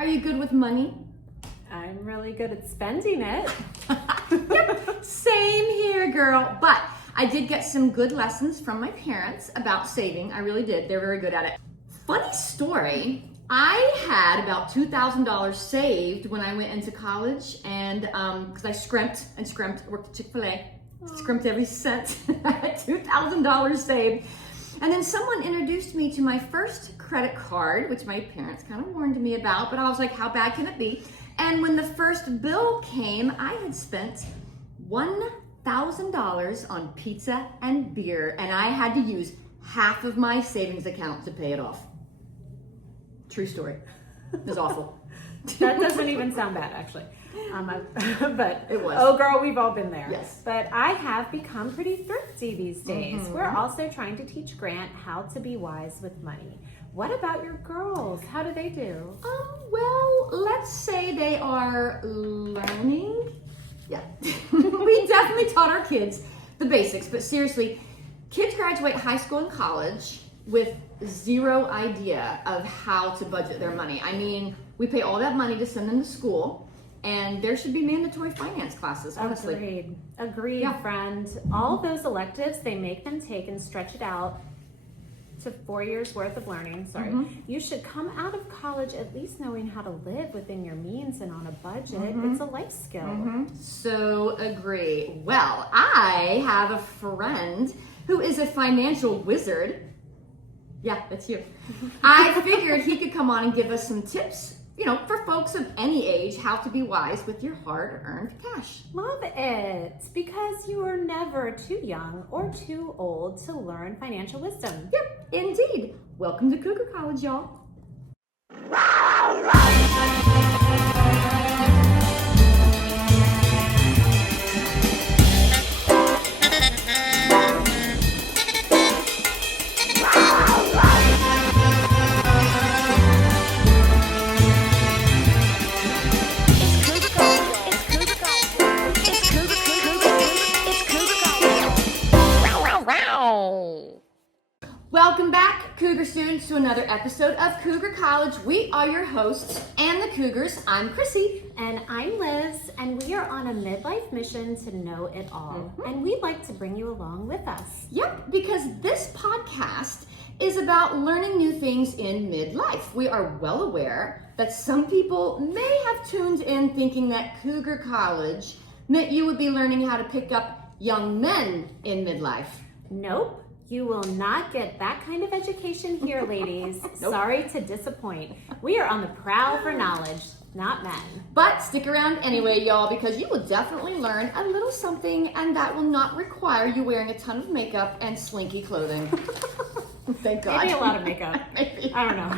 Are you good with money? I'm really good at spending it. Yep, same here, girl. But I did get some good lessons from my parents about saving. I really did. They're very good at it. Funny story. I had about $2,000 saved when I went into college, and because I scrimped, worked at Chick-fil-A, scrimped every cent. I had $2,000 saved. And then someone introduced me to my first credit card, which my parents kind of warned me about, but I was like, how bad can it be? And when the first bill came, I had spent $1,000 on pizza and beer, and I had to use half of my savings account to pay it off. True story. It was awful. That doesn't even sound bad, actually. But it was. Oh, girl, we've all been there. Yes. But I have become pretty thrifty these days. Mm-hmm. We're also trying to teach Grant how to be wise with money. What about your girls? How do they do? Well, let's say they are learning. Yeah. We definitely taught our kids the basics, but seriously, kids graduate high school and college with zero idea of how to budget their money. I mean, we pay all that money to send them to school, and there should be mandatory finance classes, honestly. Agreed, Yeah. friend. All those electives, they make them take and stretch it out to 4 years worth of learning. You should come out of college at least knowing how to live within your means and on a budget. It's a life skill. So agree. Well, I have a friend who is a financial wizard. Yeah, that's you. I figured he could come on and give us some tips, for folks of any age, how to be wise with your hard-earned cash. Love it, because you are never too young or too old to learn financial wisdom. Yep, indeed. Welcome to Cougar College, y'all. Welcome back, Cougar students, to another episode of Cougar College. We are your hosts and the Cougars. I'm Chrissy. And I'm Liz, and we are on a midlife mission to know it all. And we'd like to bring you along with us. Yep, because this podcast is about learning new things in midlife. We are well aware that some people may have tuned in thinking that Cougar College meant you would be learning how to pick up young men in midlife. Nope. You will not get that kind of education here, ladies. Nope. Sorry to disappoint. We are on the prowl for knowledge, not men. But stick around anyway, y'all, because you will definitely learn a little something, and that will not require you wearing a ton of makeup and slinky clothing. Thank God. Maybe a lot of makeup. Maybe. I don't know.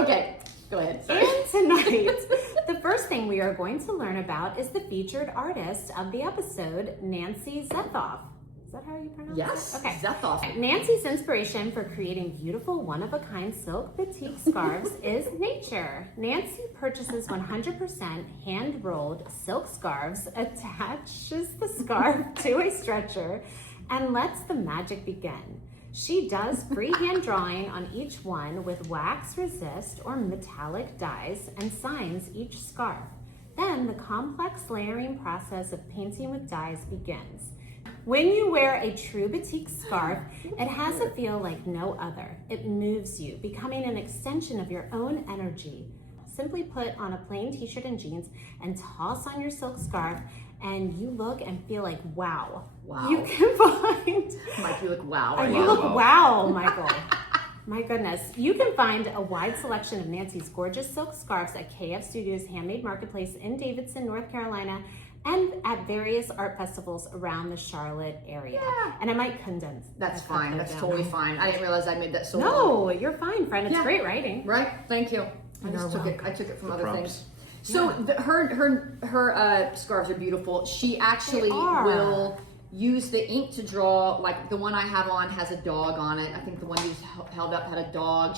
Okay, go ahead. Sorry. And tonight, the first thing we are going to learn about is the featured artist of the episode, Nancy Zethoff. Is that how you pronounce Yes, it? Okay. Zethoff. Nancy's inspiration for creating beautiful one-of-a-kind silk batik scarves is nature. Nancy purchases 100% hand-rolled silk scarves, attaches the scarf to a stretcher, and lets the magic begin. She does freehand drawing on each one with wax resist or metallic dyes and signs each scarf. Then the complex layering process of painting with dyes begins. When you wear a true batik scarf, it has a feel like no other. It moves you, becoming an extension of your own energy. Simply put on a plain t-shirt and jeans and toss on your silk scarf, and you look and feel like wow. Wow. You can find... Mike, you look wow. You look wow, Michael. My goodness. You can find a wide selection of Nancy's gorgeous silk scarves at KF Studios Handmade Marketplace in Davidson, North Carolina, and at various art festivals around the Charlotte area. Yeah. And I might condense. That's I fine. cut That's that totally down. fine. I didn't realize I made that so long. No, you're fine, friend. It's Yeah. great writing. Right? Thank you. I You're just took it. welcome. I took it from other props. things. So her scarves are beautiful. She actually They are. will use the ink to draw, like the one I have on has a dog on it. I think the one you held up had a dog.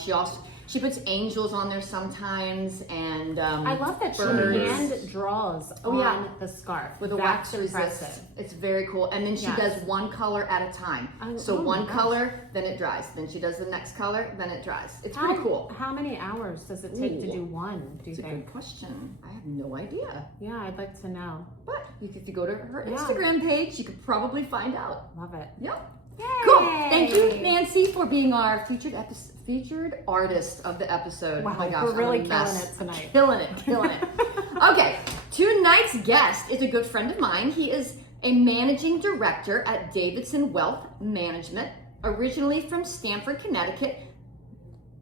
She puts angels on there sometimes, and I love that she birds. hand draws on the scarf with a That's wax resist. impressive. It's very cool. And then she does one color at a time. So one color, then it dries. Then she does the next color, then it dries. It's pretty cool. How many hours does it take to do one, do you That's a think? good question. I have no idea. Yeah, I'd like to know. But if you go to her Instagram page, you could probably find out. Love it. Yep. Yay! Cool. Thank you, Nancy, for being our featured artist of the episode. Wow, oh my gosh, we're really I'm a killing mess. it tonight. Killing it. Okay, tonight's guest is a good friend of mine. He is a managing director at Davidson Wealth Management, originally from Stamford, Connecticut.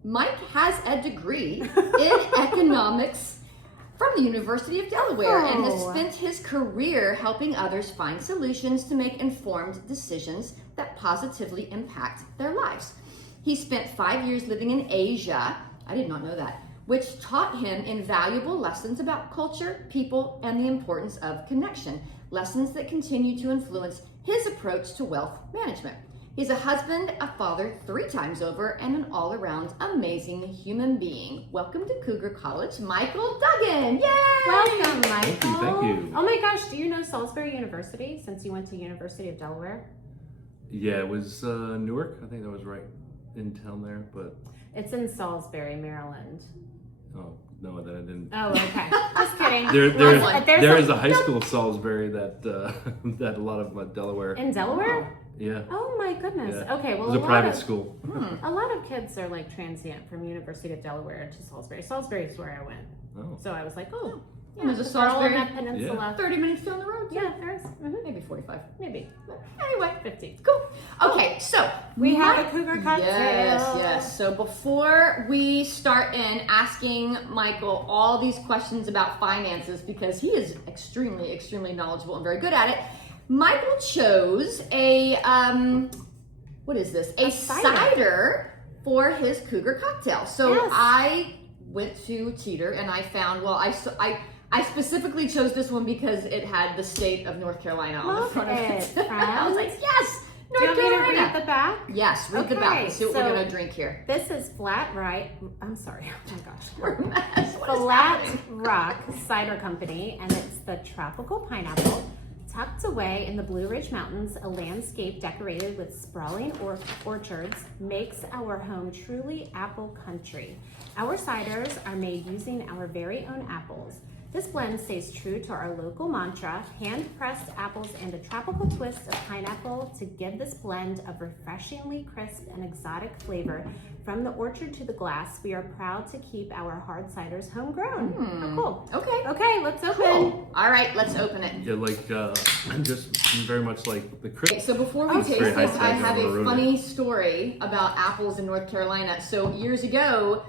Mike has a degree in economics from the University of Delaware and has spent his career helping others find solutions to make informed decisions that positively impact their lives. He spent 5 years living in Asia, I did not know that, which taught him invaluable lessons about culture, people, and the importance of connection, lessons that continue to influence his approach to wealth management. He's a husband, a father 3 times over, and an all-around amazing human being. Welcome to Cougar College, Michael Duggan. Yay! Welcome, Michael. Thank you. Oh my gosh, do you know Salisbury University since you went to University of Delaware? Yeah, it was Newark. I think that was right in town there, but It's in Salisbury, Maryland. oh no, that I didn't. Oh, okay. Just kidding. There is a high school of Salisbury that that a lot of Delaware. In Delaware? Yeah. Oh my goodness. Yeah. Okay, well It was a private school. A lot of kids are like transient from University of Delaware to Salisbury. Salisbury is where I went. Oh. So I was like, oh, And there's a we're all on Salisbury, that peninsula. 30 minutes down the road. Yeah, there is. Maybe 45. Maybe. But anyway, 50. cool. Okay, so We have a cougar cocktail. Yes. So before we start in asking Michael all these questions about finances, because he is extremely knowledgeable and very good at it, Michael chose a what is this? A cider for his cougar cocktail. So Yes. I went to Teeter and I found, well, I specifically chose this one because it had the state of North Carolina on the Love front of it, it. I was like, yes, Do you North want me to Carolina. read the back? Yes, read the back. Okay, Let's see what we're so- gonna drink here. This is Flat Right. I'm sorry. Oh my gosh. We're a mess. What is Flat happening? Rock Cider Company, and it's the tropical pineapple. Tucked away in the Blue Ridge Mountains, a landscape decorated with sprawling orchards makes our home truly apple country. Our ciders are made using our very own apples. This blend stays true to our local mantra, hand-pressed apples and a tropical twist of pineapple to give this blend of refreshingly crisp and exotic flavor. From the orchard to the glass, we are proud to keep our hard ciders homegrown. How cool. Okay. Okay, let's open. Cool. All right, let's open it. Yeah, like just very much like the Okay, so before we taste very this, high I tech have on a the road. funny story about apples in North Carolina. So years ago,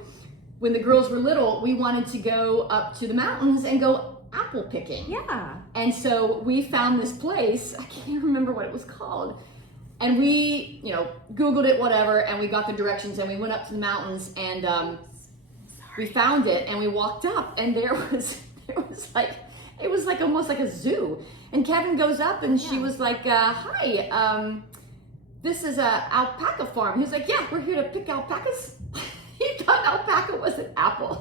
when the girls were little, we wanted to go up to the mountains and go apple picking. Yeah. And so we found this place, I can't remember what it was called. And we, Googled it, whatever, and we got the directions and we went up to the mountains and we found it and we walked up and it was like almost like a zoo. And Kevin goes up and she was like, hi, this is a alpaca farm. He was like, yeah, we're here to pick alpacas. He thought alpaca was an apple.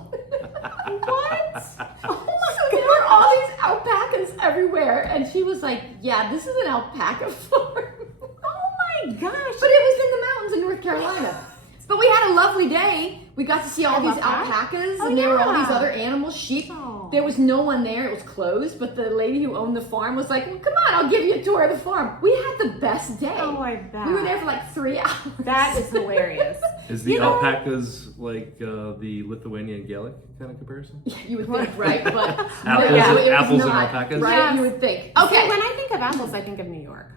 What? Oh my God. There were all these alpacas everywhere. And she was like, yeah, this is an alpaca farm. Oh my gosh. But it was in the mountains in North Carolina. But we had a lovely day. We got to see all these alpacas and there were all these other animals, sheep. Oh. There was no one there. It was closed. But the lady who owned the farm was like, well, come on, I'll give you a tour of the farm. We had the best day. Oh, I bet. We were there for like 3 hours. That is hilarious. Is the alpacas like the Lithuanian Gaelic kind of comparison? Yeah, you would think, right? But Apples, no, it was apples and not, alpacas? right? Yes. You would think. Okay. Okay. When I think of apples, I think of New York.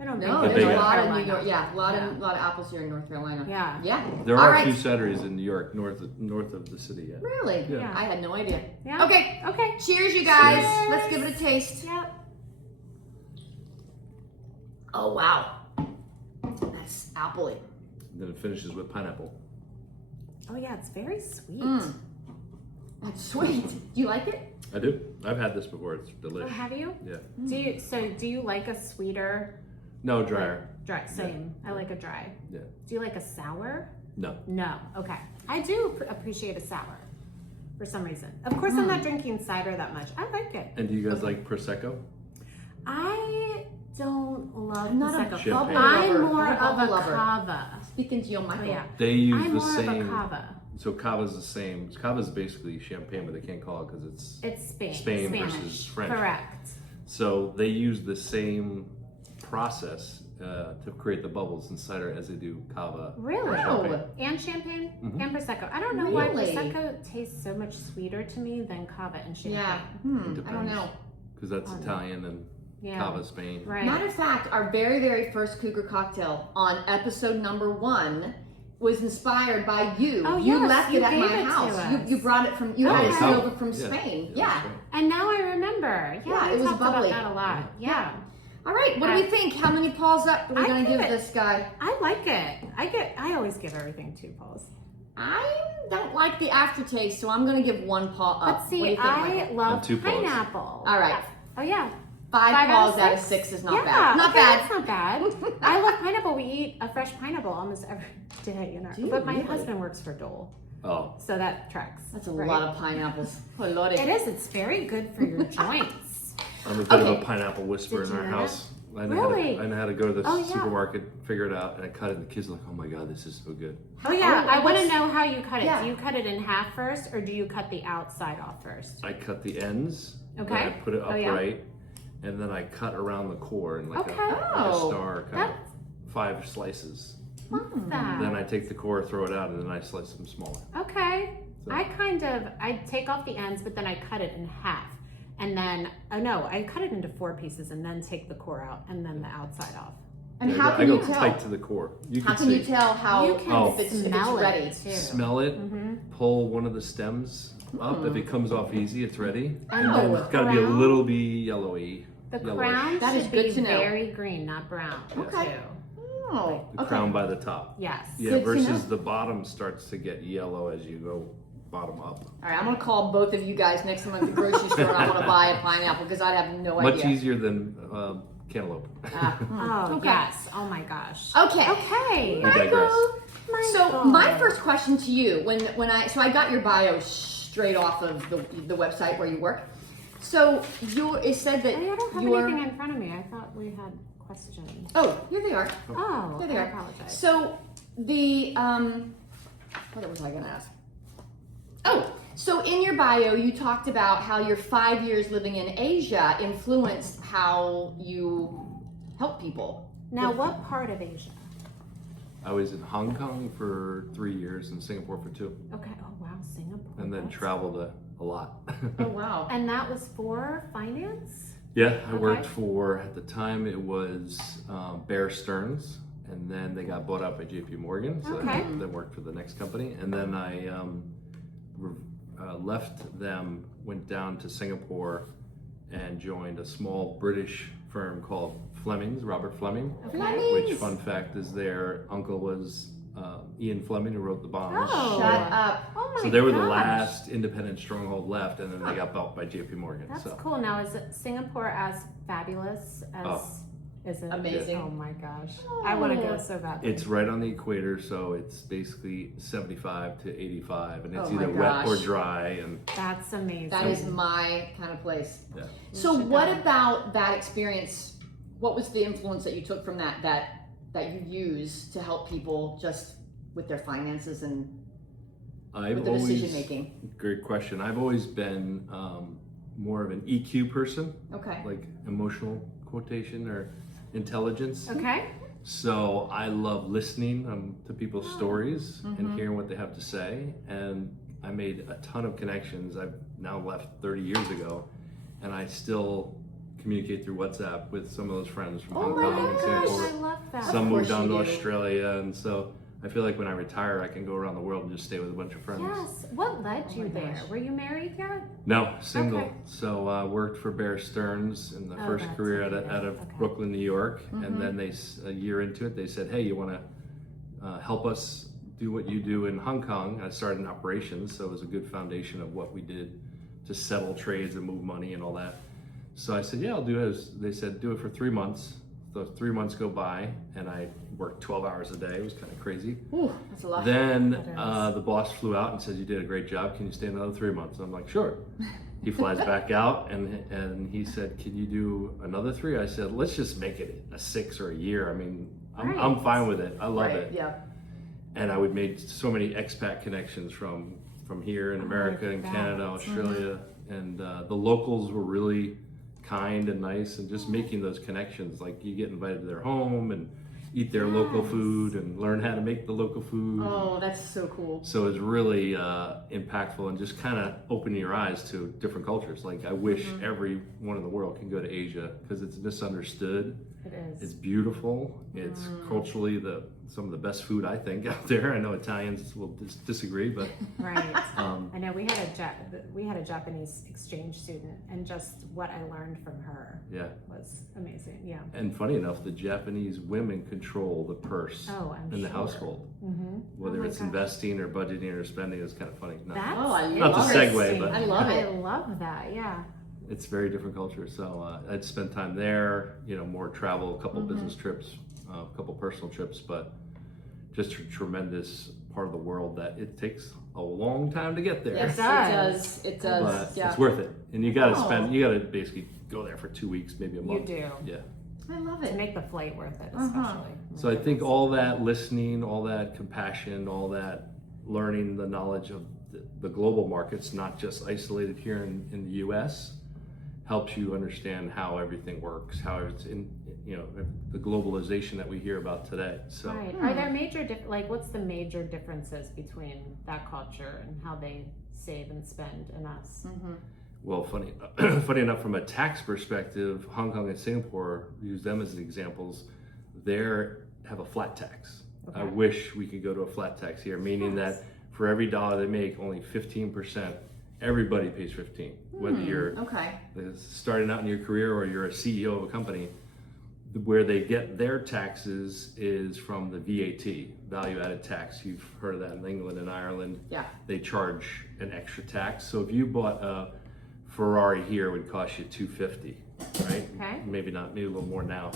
I don't No, think there's of a big lot North of New Carolina. York. Yeah, a lot Yeah. of apples here in North Carolina. Yeah. Yeah. There All are right. 2 cideries in New York, north of the city. Yeah. Really? Yeah. I had no idea. Yeah. Okay. Okay. Cheers, you guys. Cheers. Let's give it a taste. Yep. Oh wow, that's appley. Then it finishes with pineapple. Oh yeah, it's very sweet. That's sweet. Do you like it? I do. I've had this before. It's Oh, delicious. have you? Yeah. Do you like a sweeter No, dryer. Dry, same. I like a dry. Yeah. Do you like a sour? No. No. Okay. I do appreciate a sour for some reason. Of course, I'm not drinking cider that much. I like it. And do you guys like Prosecco? I don't love I'm not a Prosecco. Champagne. I'm lover. more I'm a of a bubble lover. cava. Speaking to you, Oh, Michael. yeah. They use I'm the more of a same. cava. So Cava's the same. Cava's basically champagne, but they can't call it because It's Spain. Spain Spanish. versus French. Correct. So they use the same process to create the bubbles in cider as they do Cava. Really? or champagne. Oh. And champagne Mhm. and Prosecco. I don't know Really? why Prosecco tastes so much sweeter to me than cava and champagne. Yeah. I don't know. Because that's Italian and Yeah. Cava Spain. Right. Matter of fact, our very, very first Cougar cocktail on episode number 1 was inspired by you. Oh, You yes, left you it at gave my it to house. us. You brought it from, you Oh, had it yeah. sent over from Yeah. Spain. Yeah, Yeah. that's right. And now I remember. Yeah, we it was talked bubbly. about that a lot. Yeah. All right, what do we think? How many paws up are we I going to give give it- this guy? I like it. I always give everything 2 paws. I don't like the aftertaste, so I'm going to give 1 paw up. But What do you see, think, I Michael? love 2 paws. pineapple. All right. Oh yeah. 5 5 paws out of 6 is not yeah, bad. Not okay, bad. That's not bad. I love pineapple. We eat a fresh pineapple almost every day, you know. Do you But my really? husband works for Dole, Oh, so that tracks. That's a right? lot of pineapples. Oh, Lordy. It is. It's very good for your joints. I'm a bit of Okay. a pineapple whisperer Did in you our know house. I know, Really? I know how to go to the Oh, yeah. supermarket, figure it out, and I cut it. And the kids are like, "Oh my god, this is so good." Oh yeah, Oh, I want to what's- know how you cut it. Yeah. Do you cut it in half first, or do you cut the outside off first? I cut the ends. Okay. Then I put it Oh, yeah. upright, and then I cut around the core in like Okay. a Oh, star kind of 5 slices. Love that. Then I take the core, throw it out, and then I slice them smaller. Okay. So- I take off the ends, but then I cut it in half. And then, oh no, I cut it into 4 pieces and then take the core out and then the outside off. And Yeah, how I can go you tell? tight to the core. You How can can see. you tell how You can Oh. if it's smell ready? it too. Smell it. Mm-hmm. Pull one of the stems up. If it comes off easy, it's ready. And Oh. the It's got to be a crown- little bit yellowy. The yellowish. crown That is should good be to know. very green, not brown. Okay. Too. Oh, The okay. crown by the top. Yes. Yeah, Good to versus know. the bottom starts to get yellow as you go bottom up. All right, I'm gonna call both of you guys next time I'm at the grocery store and I want to buy a pineapple because I'd have no Much idea. easier than cantaloupe. Oh Okay. yes. Oh my gosh. Okay. Okay. We digress. So my first question to you, when I got your bio straight off of the website where you work. So it said that I don't have you're. anything in front of me. I thought we had questions. Oh, here they are. Oh, There they I are. apologize. So the what was I gonna ask? Oh, so in your bio you talked about how your 5 years living in Asia influenced how you help people. Now, what part of Asia? I was in Hong Kong for 3 years and Singapore for 2, Okay. Oh wow, Singapore. and then That's- traveled a lot. Oh wow. And that was for finance? Yeah, I worked Okay. for, at the time it was Bear Stearns, and then they got bought out by JP Morgan, so Okay. I then worked for the next company. And then I left them, went down to Singapore, and joined a small British firm called Fleming's, Robert Fleming, Okay. which, fun fact, is their uncle was Ian Fleming, who wrote the Bonds. Oh. Shut up. Oh my So they were the gosh. last independent stronghold left, and then they got bought by JP Morgan. That's so. cool. Now, is it Singapore as fabulous as Oh. is it? Amazing. Oh my gosh. I want to go so badly. It's right on the equator, so it's basically 75 to 85, and it's Oh my either wet or gosh. dry. And That's amazing. That is my kind of place. yeah, So should what go. about that experience? What was the influence that you took from that you use to help people just with their finances and I've with the always decision making? great question. I've always been more of an EQ person, Okay. like emotional quotation or intelligence. Okay. So I love listening to people's Oh. stories Mm-hmm. and hearing what they have to say. And I made a ton of connections. I've now left 30 years ago, and I still communicate through WhatsApp with some of those friends from Oh Hong my Kong and gosh. Singapore. I love that. Of Some course moved down you to do. Australia, and so I feel like when I retire, I can go around the world and just stay with a bunch of friends. Yes. What led Oh you my there? gosh. Were you married yet? No, single. Okay. So I worked for Bear Stearns in the Oh, first that's career out amazing. of Okay. Brooklyn, New York, Mm-hmm. and then a year into it, they said, "Hey, you want to help us do what you do in Hong Kong?" I started in operations, so it was a good foundation of what we did to settle trades and move money and all that. So I said, "Yeah, I'll do it." They said, "Do it for 3 months." So 3 months go by, and I worked 12 hours a day. It was kind of crazy. Ooh, that's a lot. Then the boss flew out and said, "You did a great job. Can you stay another 3 months?" I'm like, "Sure." He flies back out, and he said, "Can you do another 3?" I said, "Let's just make it a 6 or a year. I mean, I'm fine with it. I love it." Yeah. And I would make so many expat connections from here in America and Canada, Australia, and the locals were really kind and nice, and just making those connections. Like, you get invited to their home and eat their local food and learn how to make the local food. Oh, that's so cool. So it's really impactful, and just kind of opening your eyes to different cultures. Like, I wish everyone in the world can go to Asia, because it's misunderstood. It is. It's beautiful. It's culturally some of the best food, I think, out there. I know Italians will disagree, but Right. I know we had a Japanese exchange student, and just what I learned from her was amazing. Yeah. And funny enough, the Japanese women control the purse in the household. Whether it's investing or budgeting or spending is kind of funny. Not to segue, but I love it. I love that. Yeah. It's very different culture. So I'd spent time there, more travel, a couple business trips, a couple personal trips, but just a tremendous part of the world that it takes a long time to get there. Yes, it does. But it's worth it. And you got to basically go there for 2 weeks, maybe a month. You do. Yeah. I love To it. make the flight worth it, especially. So I think all that listening, all that compassion, all that learning the knowledge of the global markets, not just isolated here in the US, helps you understand how everything works, how it's in, the globalization that we hear about today. So Right. Are there major what's the major differences between that culture and how they save and spend and us? well, funny enough, from a tax perspective, Hong Kong and Singapore, use them as examples, they have a flat tax. I wish we could go to a flat tax here, meaning that for every dollar they make, only 15%, everybody pays 15. Whether you're starting out in your career or you're a CEO of a company, where they get their taxes is from the VAT, value added tax. You've heard of that in England and Ireland. Yeah. They charge an extra tax. So if you bought a Ferrari here, it would cost you $250, right? Okay. Maybe not, maybe a little more now.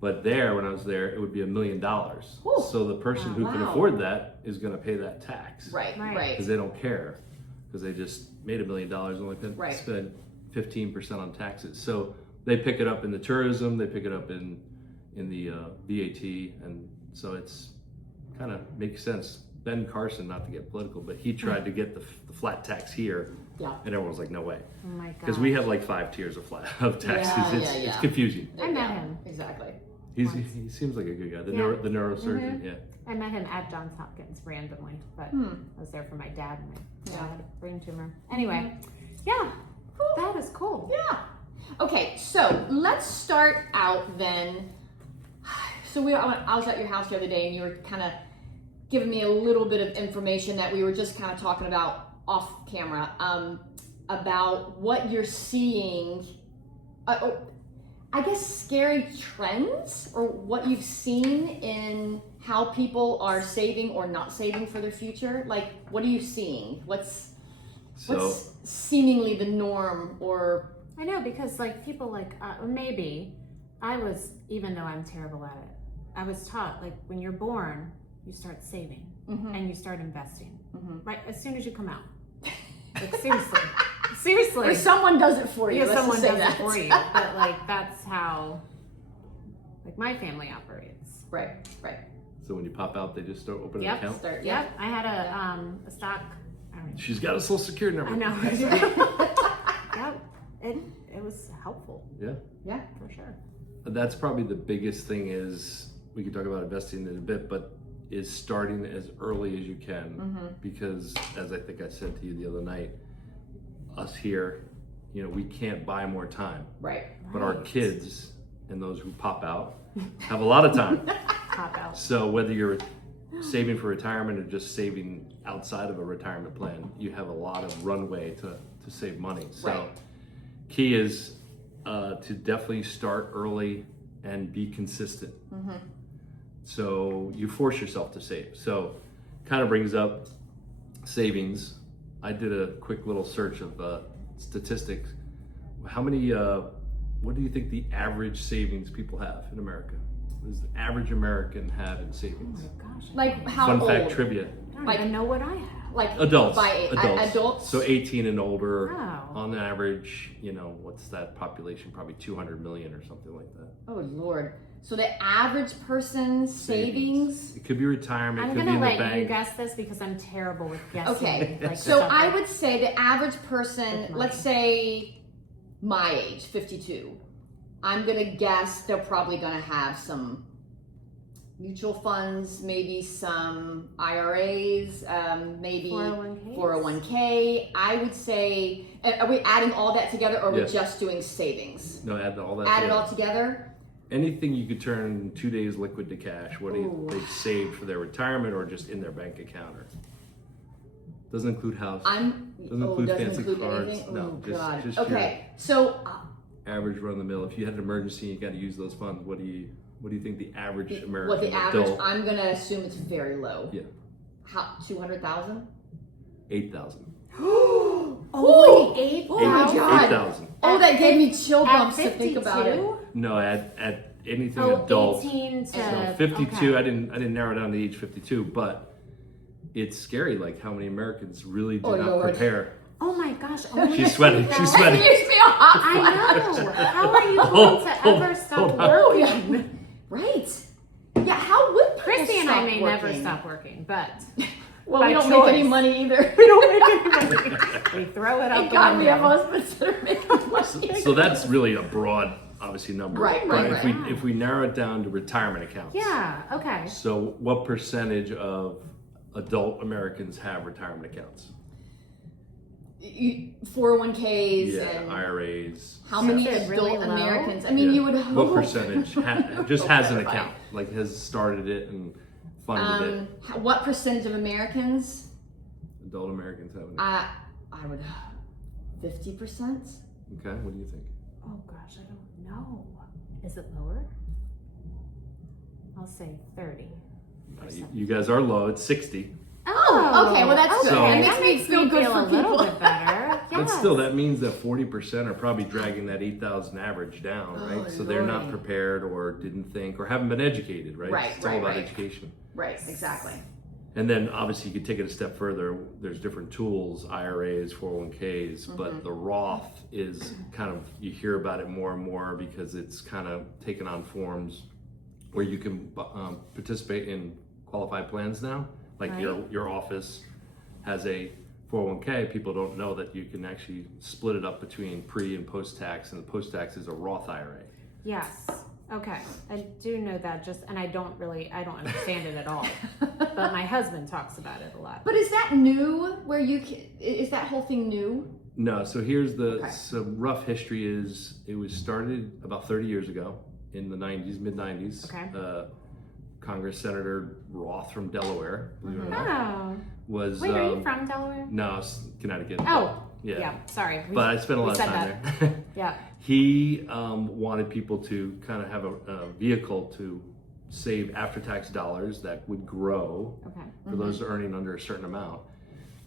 But there, when I was there, it would be $1 million. So the person who can afford that is going to pay that tax. Right. Because they don't care, because they just made $1 million and only spend 15% on taxes. So they pick it up in the tourism, they pick it up in the VAT, and so it's kind of makes sense. Ben Carson, not to get political, but he tried to get the flat tax here, and everyone was like, "No way," Oh my god! because we have like 5 tiers of taxes. It's confusing. I met him. Exactly. He seems like a good guy. The neurosurgeon. Yeah. I met him at Johns Hopkins randomly, but I was there for my dad. My dad had a brain tumor. Anyway, that is cool. Yeah. Okay, so let's start out then. So I was at your house the other day, and you were kind of giving me a little bit of information that we were just kind of talking about off camera, about what you're seeing. I guess scary trends, or what you've seen in how people are saving or not saving for their future. Like, what are you seeing? What's seemingly the norm, or I know, because people maybe I was, even though I'm terrible at it, I was taught when you're born, you start saving and you start investing right as soon as you come out. Seriously. Or someone does it for you. Yeah, someone does it for you. But that's how my family operates. Right. So when you pop out, they just start opening an account. Yep. I had a stock. She's got a social security number. I know. Yep. It was helpful. Yeah, for sure. That's probably the biggest thing. Is we can talk about investing in a bit, but is starting as early as you can, because as I think I said to you the other night, us here, we can't buy more time. Right. But our kids and those who pop out have a lot of time. Pop out. So whether you're saving for retirement or just saving outside of a retirement plan, you have a lot of runway to save money. So key is to definitely start early and be consistent. So you force yourself to save. So kind of brings up savings. I did a quick little search of statistics. How many what do you think the average savings people have in America? What does the average American have in savings? Oh my gosh. Like how Fun old? fact trivia. I don't like- even know what I have. Like Adults. By adults. So 18 and older. Oh. On average, what's that population? Probably 200 million or something like that. Oh Lord. So the average person's savings. It could be retirement. I'm It could be gonna in the let bank. you guess this because I'm terrible with guessing. Okay. Like So stuff I like- would say the average person, With money. let's say my age, 52. I'm gonna guess they're probably gonna have some mutual funds, maybe some IRAs, maybe 401ks? 401k. I would say, are we adding all that together, or are Yes. we just doing savings? No, add all that. Add it together. all together. Anything you could turn in 2 days liquid to cash. What do Ooh. they saved for their retirement or just in their bank account? Or doesn't include house. Doesn't include fancy cards. anything. No, Oh just- God. just Okay, so Average run of the mill. If you had an emergency, you got to use those funds. What do you think the average American what the average? adult? I'm gonna assume it's very low. Yeah. How 200,000? 8,000. Only 8,000? Oh my God. 8,000. Oh, that gave me chill At bumps to think about it. 52? No, at anything Oh, adult. 18 to So 52. okay. I didn't narrow down to age 52, but it's scary. Like how many Americans really do Oh, not Lord. prepare. Oh my gosh! Only She's sweating. She's 8,000? sweating. That gives me a hot I flash. know. How are you going to Hold- ever stop hold on. Oh, working? yeah. Right. Yeah, how would people Christy and I stop may never working? stop working, but Well, by we don't make any choice. money either. we don't make any money. We throw it out Thank the God we have window. husbands that are making money. So that's really a broad, obviously, number. Right, But right, if we narrow it down to retirement accounts. Yeah. Okay. So what percentage of adult Americans have retirement accounts? 401ks Yeah, and IRAs. how many Is it really adult low? Americans? I mean, Yeah. you would hope. What percentage just has an Right. account, like has started it and funded it? What percentage of Americans? Adult Americans have an account. I would 50%. Okay, what do you think? Oh gosh, I don't know. Is it lower? I'll say 30. You guys are low. It's 60. Oh, okay. Well, that's good. So- That makes me feel good for a little people. bit better. But Yes. still, that means that 40% are probably dragging that 8,000 average down, Oh, right? So they're not Lordy. prepared or didn't think or haven't been educated, right? Right, It's all right, about right. education. Right. Exactly. And then obviously you could take it a step further. There's different tools, IRAs, 401ks, but the Roth is kind of, you hear about it more and more because it's kind of taken on forms where you can participate in qualified plans now. Like Right. your office has a 401k. People don't know that you can actually split it up between pre and post tax, and the post tax is a Roth IRA. Yes. Okay. I do know that and I don't understand it at all. But my husband talks about it a lot. But is that new? Where is that whole thing new? No, so here's the Okay. some rough history is it was started about 30 years ago in the 90s, mid 90s. Okay. Congress Senator Roth from Delaware, believe it or not, Oh. was Wait, are you from Delaware? no, it's Connecticut. Oh. yeah. Yeah. Sorry. But I spent a we lot of said time that. there. Yeah. He wanted people to kind of have a vehicle to save after-tax dollars that would grow Okay. for those earning under a certain amount.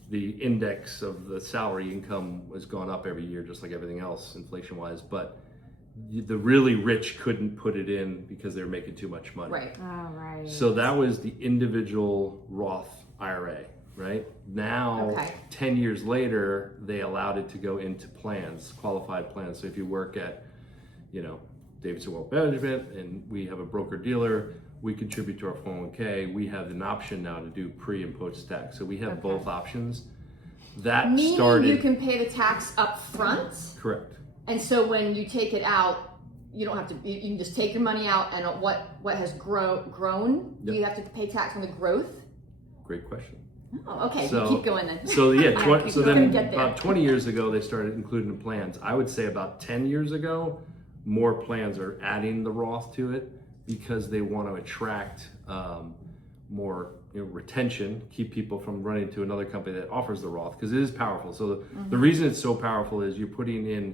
The index of the salary income has gone up every year, just like everything else, inflation-wise. But the really rich couldn't put it in because they were making too much money. Right. All right. So that was the individual Roth IRA, right? Now, Okay. 10 years later, they allowed it to go into plans, qualified plans. So if you work at, Davidson Wealth Management and we have a broker dealer, we contribute to our 401k. We have an option now to do pre and post tax. So we have Okay. both options. That Meaning started. you can pay the tax up front, Correct. and so when you take it out, you don't have to. You can just take your money out, and what has grown, Yep. you have to pay tax on the growth. Great question. Oh, okay. So- you keep going then. So yeah, keep so going. then Get there. about 20 years ago, they started including the plans. I would say about 10 years ago, more plans are adding the Roth to it because they want to attract more retention, keep people from running to another company that offers the Roth because it is powerful. So the reason it's so powerful is you're putting in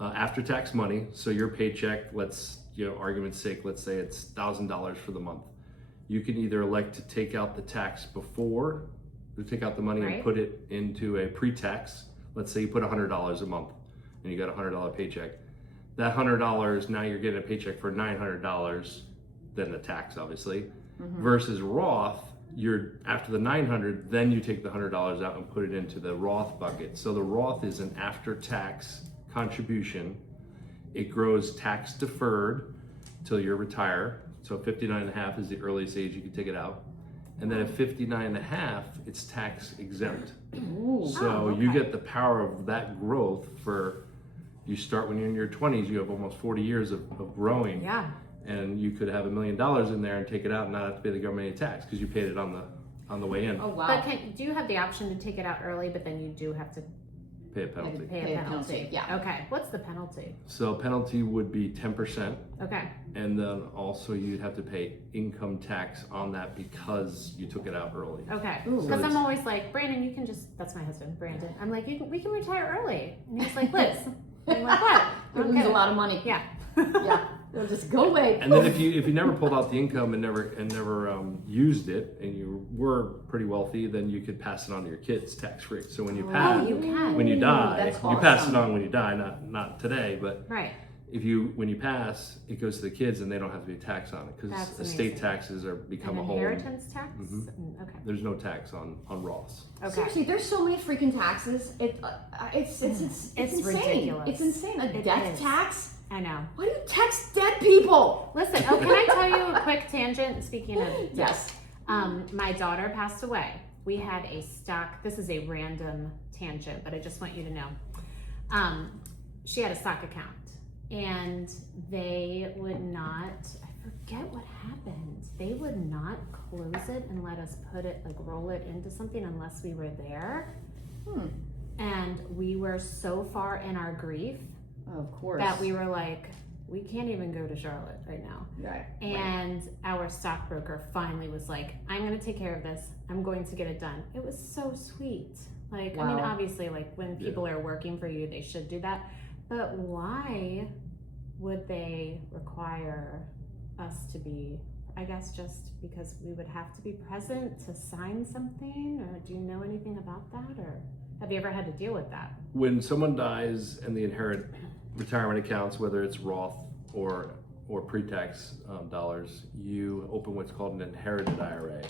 after-tax money. So your paycheck, let's argument's sake, let's say it's $1,000 for the month. You can either elect to take out the tax before, or take out the money and Right. put it into a pre-tax. Let's say you put $100 a month and you got a $100 paycheck. that $100, now you're getting a paycheck for $900, then the tax obviously, versus Roth, you're after the 900, then you take the $100 out and put it into the Roth bucket. So the Roth is an after-tax contribution. It grows tax deferred till you retire. So 59 and a half is the earliest age you can take it out. And then at 59 and a half, it's tax exempt. Ooh. So you get the power of that growth you start when you're in your 20s, you have almost 40 years of growing. Yeah. And you could have $1 million in there and take it out and not have to pay the government any tax because you paid it on the way in. Oh, wow. But do you have the option to take it out early, but then you do have to Pay a penalty. pay a penalty? Yeah. Okay. What's the penalty? So penalty would be 10%. Okay. And then also you'd have to pay income tax on that because you took it out early. Okay. Ooh. Because So I'm always like, Brandon, you can just, that's my husband, Brandon. I'm like, we can retire early. And he's like, Liz. I'm like, what? You lose a lot of money. Yeah. Yeah. It'll just go away. And then if you never pulled out the income and never used it, and you were pretty wealthy, then you could pass it on to your kids tax free. So when you pass, you can. when you die, That's you pass it awesome. on when you die, not today, but Right. when you pass, it goes to the kids and they don't have to be taxed on it because That's estate amazing. taxes become An a whole. inheritance tax? Mhm. Okay. There's no tax on Roths. Okay. Seriously, there's so many freaking taxes. It's insane. ridiculous. It's insane. A It death is. tax. I know. Why do you tax dead people? Listen, can I tell you a quick tangent? Speaking of death, Yes. my daughter passed away. We had a stock, this is a random tangent, but I just want you to know. She had a stock account and they would not, I forget what happened. They would not close it and let us roll it into something unless we were there. And we were so far in our grief Of course. that we were like, we can't even go to Charlotte right now. Right. And our stockbroker finally was like, I'm going to take care of this. I'm going to get it done. It was so sweet. Like, I mean, Wow. obviously, like when people are working for you, they should do that. But why would they require us to be, I guess, just because we would have to be present to sign something? Or do you know anything about that? Or have you ever had to deal with that? When someone dies and they inherit retirement accounts, whether it's Roth or pre-tax dollars, you open what's called an inherited IRA.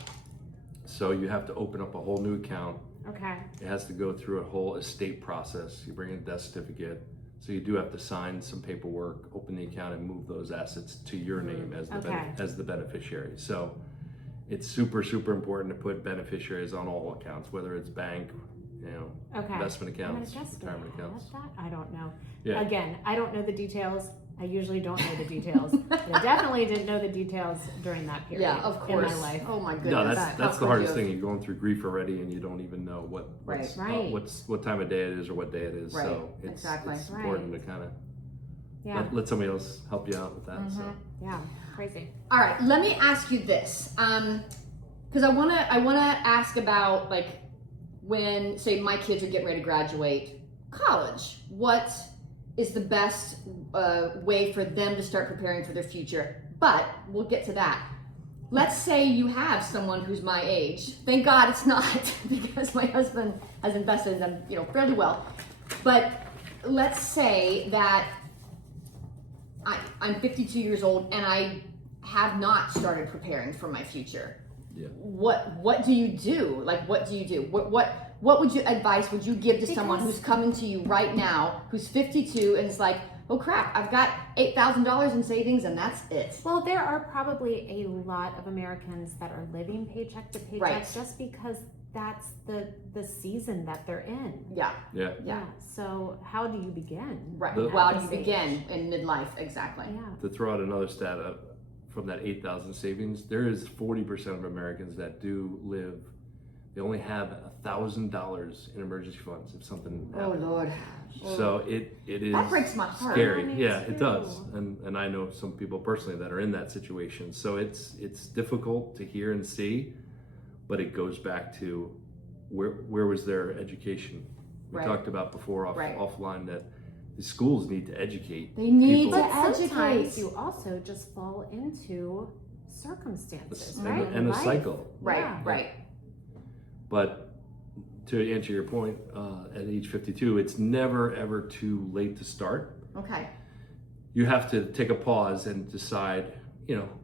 So you have to open up a whole new account. Okay. It has to go through a whole estate process. You bring in a death certificate. So you do have to sign some paperwork, open the account, and move those assets to your name as the beneficiary. So it's super, super important to put beneficiaries on all accounts, whether it's bank, investment accounts, I guess retirement accounts. That? I don't know. Yeah. Again, I don't know the details. I usually don't know the details. But I definitely didn't know the details during that period Yeah, of course. in my life. Oh my goodness. No, How that's the could hardest you? thing. You're going through grief already, and you don't even know what time of day it is or what day it is. Right, So it's exactly. it's important to kind of Yeah. let somebody else help you out with that. So Yeah. Crazy. All right, let me ask you this, because I wanna ask about like when, say, my kids are getting ready to graduate college. What is the best way for them to start preparing for their future? But we'll get to that. Let's say you have someone who's my age. Thank God it's not, because my husband has invested in them, fairly well. But let's say that I'm 52 years old and I have not started preparing for my future. Yeah. What do you do? Like, what do you do? What advice would you give to someone who's coming to you right now, who's 52 and is like, oh crap, I've got $8,000 in savings and that's it. Well, there are probably a lot of Americans that are living paycheck to paycheck Right. just because that's the season that they're in. Yeah. Yeah. So how do you begin? Right. The- Well, At you this begin in midlife, exactly. Yeah. to throw out another stat from that 8,000 savings, there is 40% of Americans that do live. They only have $1,000 in emergency funds if something Oh happens. Lord. So it is That breaks my heart. scary. Me Yeah, it too. does. And I know some people personally that are in that situation. So it's difficult to hear and see, but it goes back to where was their education? We Right. talked about before Right. offline that the schools need to educate. They need people. to But sometimes educate. you also just fall into circumstances, And- right? and a Life. cycle. Right, Yeah. right. But to answer your point, at age 52, it's never ever too late to start. Okay. you have to take a pause and decide,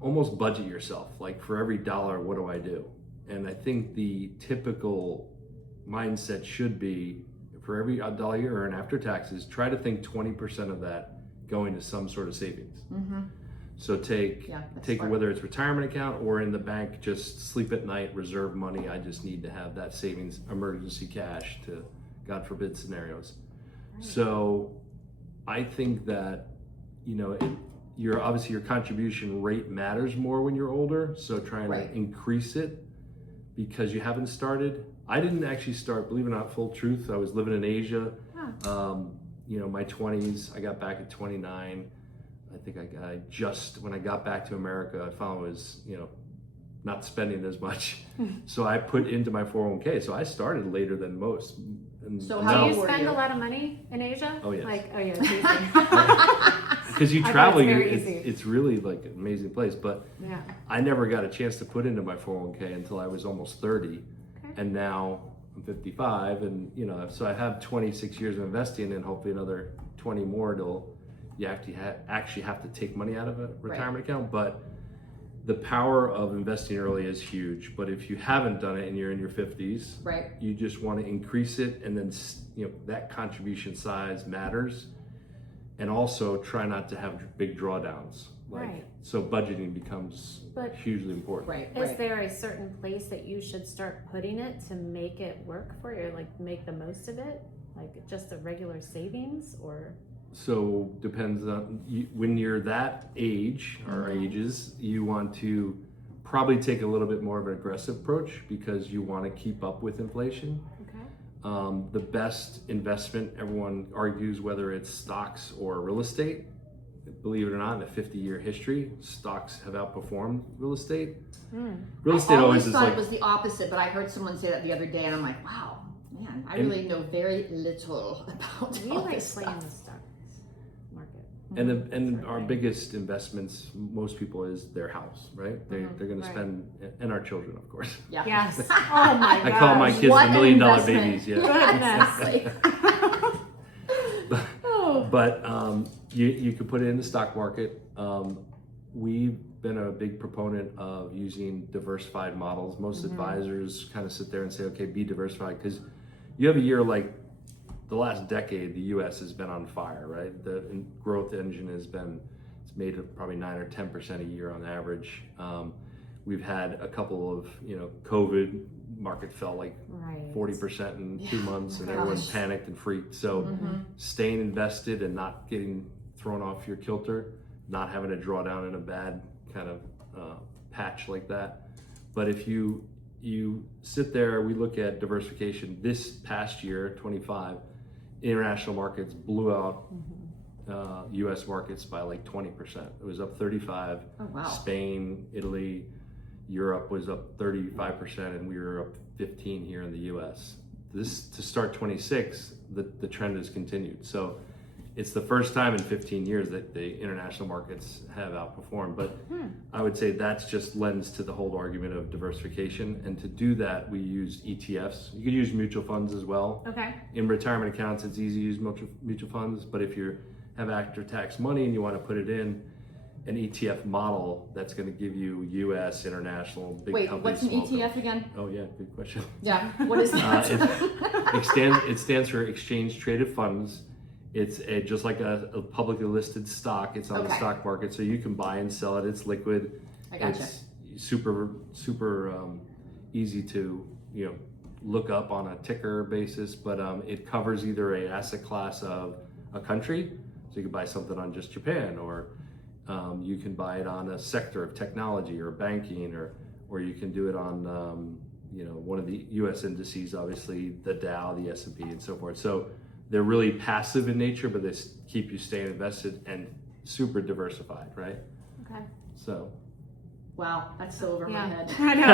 almost budget yourself. Like for every dollar, what do I do? And I think the typical mindset should be for every dollar you earn after taxes, try to think 20% of that going to some sort of savings. So take smart. whether it's retirement account or in the bank, just sleep at night, reserve money. I just need to have that savings, emergency cash to God forbid scenarios. Right. So I think that, your contribution rate matters more when you're older. So trying to increase it because you haven't started. I didn't actually start, believe it or not, full truth. I was living in Asia, my 20s. I got back at 29. I think I just, when I got back to America, I found I was, not spending as much. So I put into my 401k. So I started later than most. And so how do you spend a lot of money in Asia? Oh, yes. It's easy. Because you travel, it's really like an amazing place. But I never got a chance to put into my 401k until I was almost 30. Okay. And now I'm 55. And, so I have 26 years of investing and hopefully another 20 more till you actually have to take money out of a retirement account. But the power of investing early is huge. But if you haven't done it and you're in your 50s, you just want to increase it. And then, that contribution size matters. And also try not to have big drawdowns. So budgeting becomes hugely important. Is there a certain place that you should start putting it to make it work for you? Like make the most of it? Like just a regular savings or? So depends on when you're that age or ages, you want to probably take a little bit more of an aggressive approach because you want to keep up with inflation. Okay. The best investment, everyone argues whether it's stocks or real estate. Believe it or not, in a 50-year history, stocks have outperformed real estate. Real estate always is thought it was the opposite, but I heard someone say that the other day, and I'm like, wow, man, I really know very little about all this stuff. The stock market. And our biggest investments, most people, is their house, right? They're going to spend, and our children, of course. Yeah. Yes. Oh my God. I call my kids What the $1 million investment. babies. Yeah. But you could put it in the stock market. We've been a big proponent of using diversified models. Most advisors kind of sit there and say, okay, be diversified, because you have a year like the last decade, the U.S. has been on fire, right? The growth engine it's made probably 9 or 10% a year on average. We've had a couple of, COVID market fell like 40% in 2 months, and everyone panicked and freaked. So staying invested and not getting thrown off your kilter, not having to draw down in a bad kind of patch like that. But if you sit there, we look at diversification. This past year, 25, international markets blew out U.S. markets by like 20%. It was up 35. Oh, wow. Spain, Italy, Europe was up 35%, and we were up 15 here in the U.S. This to start 26, the trend has continued. So it's the first time in 15 years that the international markets have outperformed. But I would say that's just lends to the whole argument of diversification. And to do that, we use ETFs. You could use mutual funds as well. Okay. In retirement accounts, it's easy to use mutual funds. But if you have after-tax money and you want to put it in an ETF model, that's going to give you U.S., international, big companies. What's an ETF again? Oh yeah, good question. Yeah, what is that? It stands for Exchange Traded Funds. It's just like a publicly listed stock. It's on the stock market, so you can buy and sell it. It's liquid. I gotcha. It's super easy to look up on a ticker basis, but it covers either a asset class of a country, so you can buy something on just Japan, or you can buy it on a sector of technology or banking, or you can do it on one of the U.S. indices, obviously the Dow, the S&P, and so forth. So they're really passive in nature, but they keep you staying invested and super diversified, right? Okay. So. Wow, that's so over my head. I know.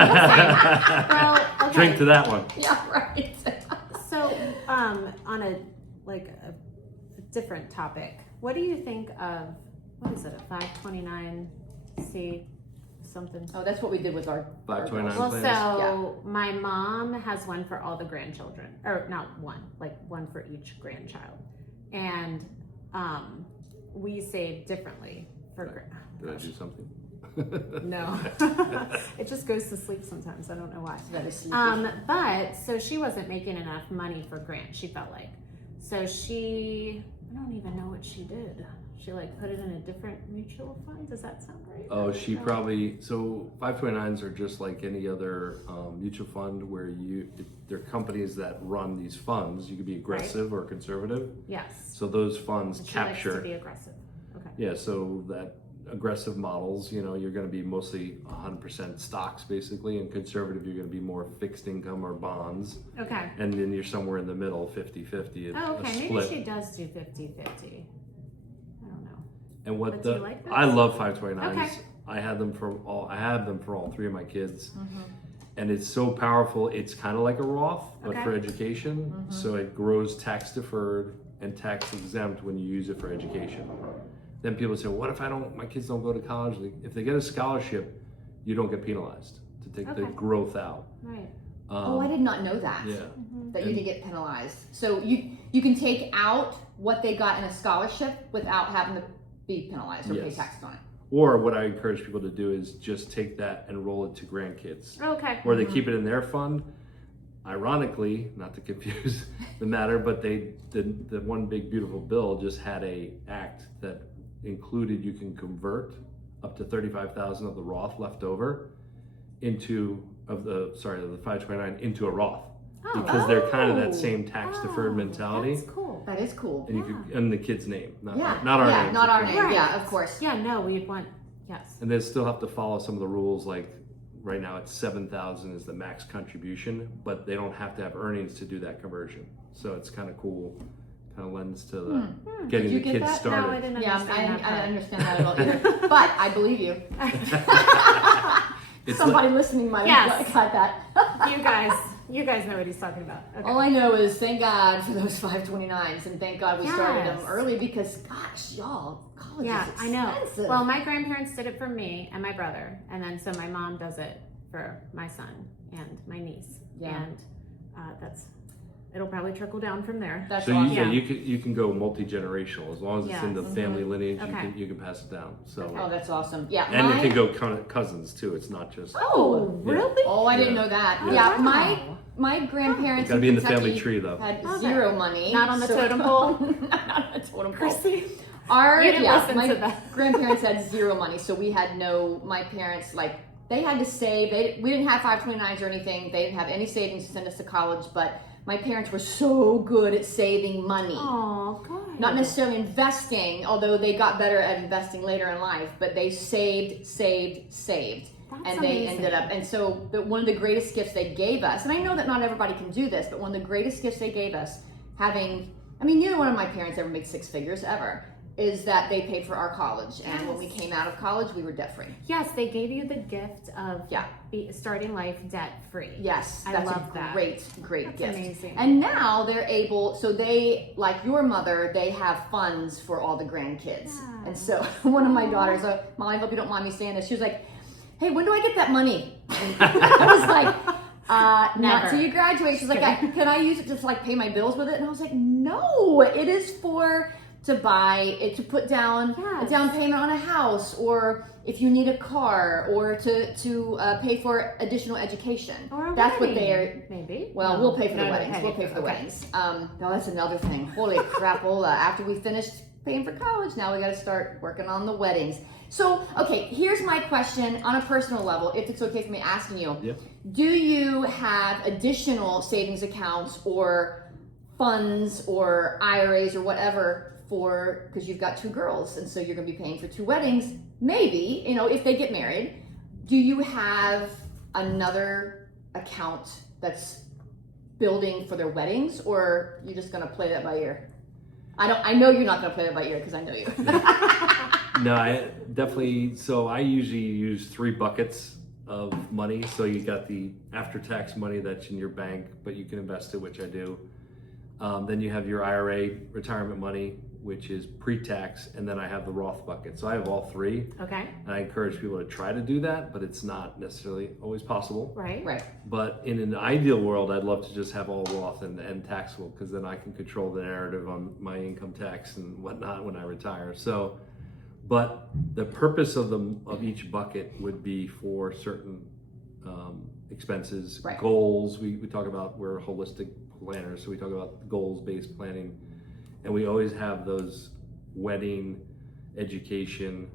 Well, okay. Drink to that one. Yeah, right. So, on a different topic, what do you think of, what is it, a 529C something? Oh, that's what we did with our 529 Well, plans. so my mom has one for all the grandchildren, or not one, like one for each grandchild. And we save differently for Did I do something? No. It just goes to sleep sometimes. I don't know why. That is sleepy. But so she wasn't making enough money for Grant, she felt like. So I don't even know what she did. She like put it in a different mutual fund. Does that sound right? Oh, she probably, so 529s are just like any other mutual fund where they're companies that run these funds. You could be aggressive or conservative. Yes. So those funds And she capture. likes to be aggressive. Okay. Yeah, so that aggressive models, you're going to be mostly 100% stocks basically, and conservative, you're going to be more fixed income or bonds. Okay. And then you're somewhere in the middle, 50-50. Oh, okay. A Maybe split. she does do 50-50. I don't know. And But do you like this? I love 529s. Okay. I have them for all three of my kids. And it's so powerful. It's kind of like a Roth, but Okay. for education. So it grows tax deferred and tax exempt when you use it for education. Then people say, what if my kids don't go to college? If they get a scholarship, you don't get penalized to take the Okay. growth out. Right. Oh, I did not know that. Yeah. That you could get penalized. So you can take out what they got in a scholarship without having to be penalized or pay Yes. taxes on it. Or what I encourage people to do is just take that and roll it to grandkids. Okay. Or they keep it in their fund. Ironically, not to confuse the matter, but the one big beautiful bill just had a act that included you can convert up to 35,000 of the Roth left over into the 529 into a Roth, because they're kind of that same tax deferred mentality. That's cool. That is cool. And you could, and the kid's name, not our names. Not our of course. name. Right. Yeah, of course. Yeah, no, we'd want, yes. And they still have to follow some of the rules, like right now it's 7,000 is the max contribution, but they don't have to have earnings to do that conversion. So it's kind of cool, kind of lends to the getting Did you the get kids that? started. No, I didn't Yeah, understand I that didn't part. understand that at all either. But I believe you. It's Somebody listening might Yes. have got that. You guys know what he's talking about. Okay. All I know is thank God for those 529s, and thank God we started them Yes. early because, gosh, y'all, college Yeah, is I know. expensive. Well, my grandparents did it for me and my brother, and then so my mom does it for my son and my niece. Yeah. And it'll probably trickle down from there. That's So awesome. yeah, you can go multi-generational as long as it's in the Yes. family lineage. Okay. You can pass it down. So Okay. Oh, that's awesome. Yeah. and my- it can go cousins too. It's not just Oh, Yeah. really? Oh, I didn't Yeah. know that. Oh, Yeah, wow. my grandparents Gotta be in the Kentucky family tree though. had Okay. zero money. Not on the totem pole? Not on the totem pole. Chrissy? Our You didn't listen my to that. grandparents had zero money, so we had my parents they had to save. We didn't have 529s or anything. They didn't have any savings to send us to college, but my parents were so good at saving money. Oh, good. Not necessarily investing, although they got better at investing later in life, but they saved. That's And they amazing. ended up, and so one of the greatest gifts they gave us, and I know that not everybody can do this, but one of the greatest gifts they gave us, neither one of my parents ever made six figures ever, is that they paid for our college. And when we came out of college, we were debt free. Yes, they gave you the gift of Yeah. starting life debt free. Yes, I that's love a that. great That's gift. amazing. And now they're able, so they, like your mother, they have funds for all the grandkids. Yeah. And so one of my daughters, Molly, I hope you don't mind me saying this, she was like, hey, when do I get that money? I was like, not Never. till you graduate. She's like, can I use it to pay my bills with it? And I was like, no, it is to put down a Yes. down payment on a house, or if you need a car, or to pay for additional education. Or a That's what wedding, they're. Well, Well, we'll pay for the no, weddings. okay, We'll pay for the okay. weddings. No, that's another thing. Holy crapola! After we finished paying for college, now we got to start working on the weddings. So, okay, here's my question on a personal level, if it's okay for me asking you. Yeah. Do you have additional savings accounts or funds or IRAs or whatever because you've got two girls, and so you're going to be paying for two weddings, maybe, if they get married. Do you have another account that's building for their weddings, or you're just going to play that by ear? I know you're not going to play that by ear because I know you. No, I definitely. So I usually use 3 buckets of money. So you got the after-tax money that's in your bank, but you can invest it, which I do. Then you have your IRA retirement money, which is pre-tax, and then I have the Roth bucket. So I have all three. Okay. And I encourage people to try to do that, but it's not necessarily always possible. Right. Right. But in an ideal world, I'd love to just have all Roth and taxable, because then I can control the narrative on my income tax and whatnot when I retire. So, but the purpose of each bucket would be for certain expenses, Right. goals. We talk about, we're holistic planners, so we talk about goals-based planning, and we always have those: wedding, education,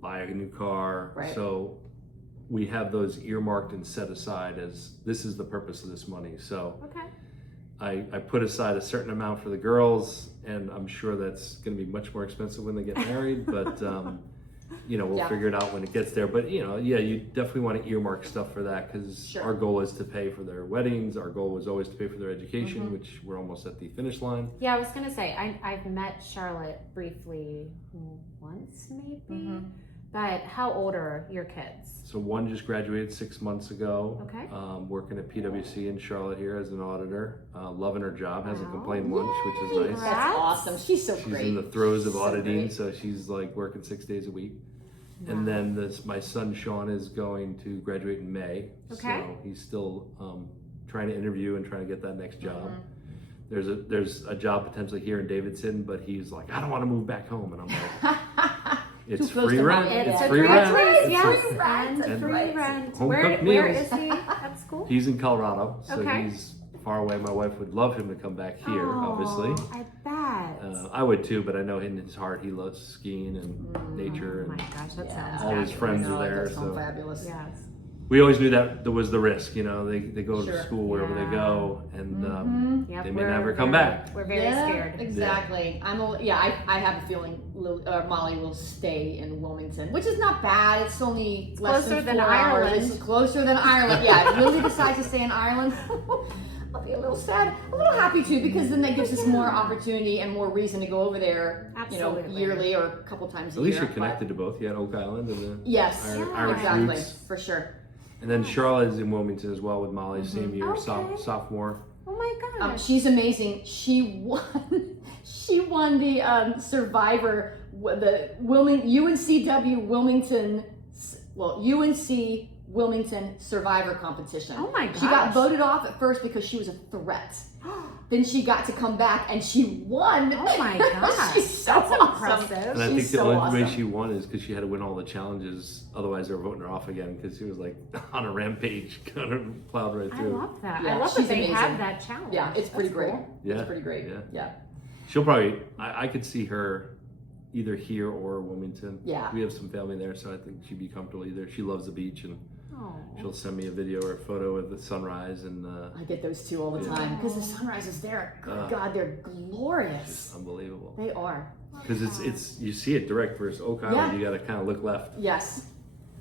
buy a new car. Right. So we have those earmarked and set aside as this is the purpose of this money. So Okay. I put aside a certain amount for the girls, and I'm sure that's going to be much more expensive when they get married, but we'll Yeah. figure it out when it gets there. But you definitely want to earmark stuff for that, because Sure. our goal is to pay for their weddings. Our goal was always to pay for their education, Mm-hmm. which we're almost at the finish line. Yeah, I was gonna say I've met Charlotte briefly once maybe, but how old are your kids? So one just graduated 6 months ago. Okay. Working at PwC in Charlotte here as an auditor. Loving her job. Hasn't Wow. complained once, which is nice. Congrats. That's awesome. She's so She's great. in the throes of So auditing, great. so she's like working 6 days a week. Wow. And then my son Sean is going to graduate in May. Okay. So he's still trying to interview and trying to get that next job. Mm-hmm. There's a job potentially here in Davidson, but he's like, I don't want to move back home. And I'm like, it's close free to rent. home. It's a free great rent. choice, It's yes, free rent. and free Right. rent. Home Where cooked where meals. is he at school? He's in Colorado, so Okay. he's far away. My wife would love him to come back here, obviously. I bet. I would too, but I know in his heart he loves skiing and nature, Oh my and gosh, that sounds all his fabulous. friends I know, are it there. does sound So fabulous. Yes. we always knew that there was the risk. They go Sure. to school wherever they go, and Yep, they may we're never come very- back. We're very Yeah, scared. Exactly. I have a feeling Molly will stay in Wilmington, which is not bad. It's only less Closer than than 4 hours. Ireland. It's closer than Ireland. Yeah, if Lily decides to stay in Ireland, I'll be a little sad, a little happy too, because then that gives us more opportunity and more reason to go over there, Absolutely. yearly or a couple times a At least year. you're connected to both. You had Oak Island and the Yes, Irish exactly, roots. for sure. And then Charlotte is in Wilmington as well with Molly, same year, Okay. sophomore. Oh my gosh. She's amazing. She won. She won the Survivor, the UNCW Wilmington. Well, UNC Wilmington Survivor competition. Oh my She got gosh. voted off at first because she was a threat. Then she got to come back and she won. Oh my gosh. She's so That's awesome. impressive. And I She's think the so only way awesome. she won is because she had to win all the challenges. Otherwise, they were voting her off again because she was like on a rampage, kind of plowed right I through. love that. Yeah, I love she's that they have amazing. that challenge. Yeah, it's pretty That's great. cool. Yeah, It's pretty great. yeah. Yeah. She'll probably, I could see her either here or Wilmington. Yeah. We have some family there, so I think she'd be comfortable either. She loves the beach, and Oh. she'll send me a video or a photo of the sunrise, and I get those two all the time because the sunrises there, good God, they're glorious. it's unbelievable. They are. Because it's you see it direct versus Oak Island. Yeah. You got to kind of look left, Yes.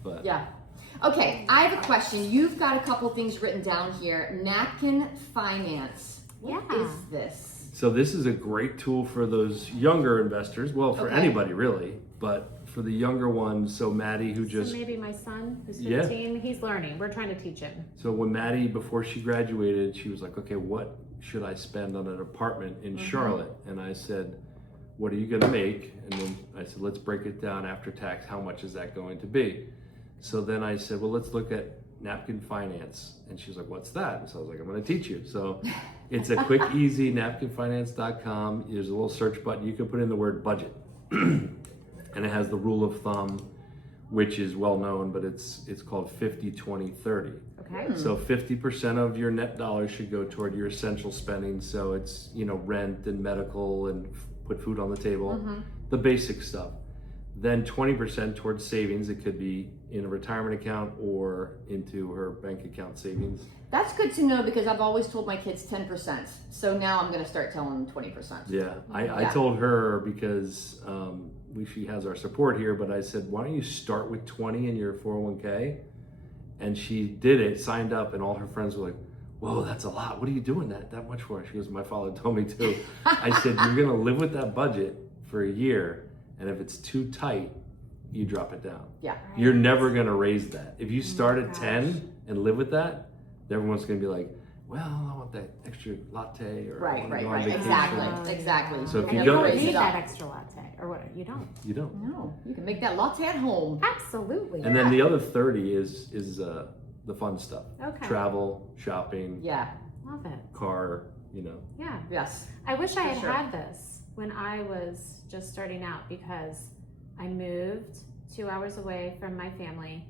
but Yeah. Okay, I have a question. You've got a couple things written down here. Napkin finance. What Yeah. is this? So this is a great tool for those younger investors. Well, for Okay. anybody really, but for the younger ones. So Maddie, who So just maybe my son, who's Yeah. 15, he's learning. We're trying to teach him. so when Maddie, before she graduated, she was like, okay, what should I spend on an apartment in Charlotte? And I said, what are you going to make? And then I said, let's break it down after tax. How much is that going to be? So then I said, well, let's look at napkin finance. And she's like, what's that? And so I was like, I'm going to teach you. So it's a quick, easy napkinfinance.com. There's a little search button. You can put in the word budget. And it has the rule of thumb, which is well known, but it's called 50, 20, 30. Okay. So 50% of your net dollars should go toward your essential spending. So it's, rent and medical and put food on the table, the basic stuff. Then 20% towards savings. It could be in a retirement account or into her bank account savings. That's good to know because I've always told my kids 10%. So now I'm going to start telling them 20%. Yeah, I Yeah. told her because she has our support here, but I said, why don't you start with 20 in your 401k? And she did it, signed up, and all her friends were like, whoa, that's a lot. What are you doing that much for? She goes, my father told me to. I said, you're going to live with that budget for a year, and if it's too tight, you drop it down. Yeah. You're never going to raise that. If you start at gosh. 10 and live with that, everyone's going to be like, well, I want that extra latte, or I Right, wanna right, go on right. vacation. Exactly. So if And you you go- don't need that extra latte, or what? You don't. You don't. No, you can make that latte at home. Absolutely. And then the other 30 is the fun stuff. Okay. Travel, shopping, Yeah. Love it. car, you know. Yeah. Yes. I wish I had sure. had this when I was just starting out, because I moved 2 hours away from my family.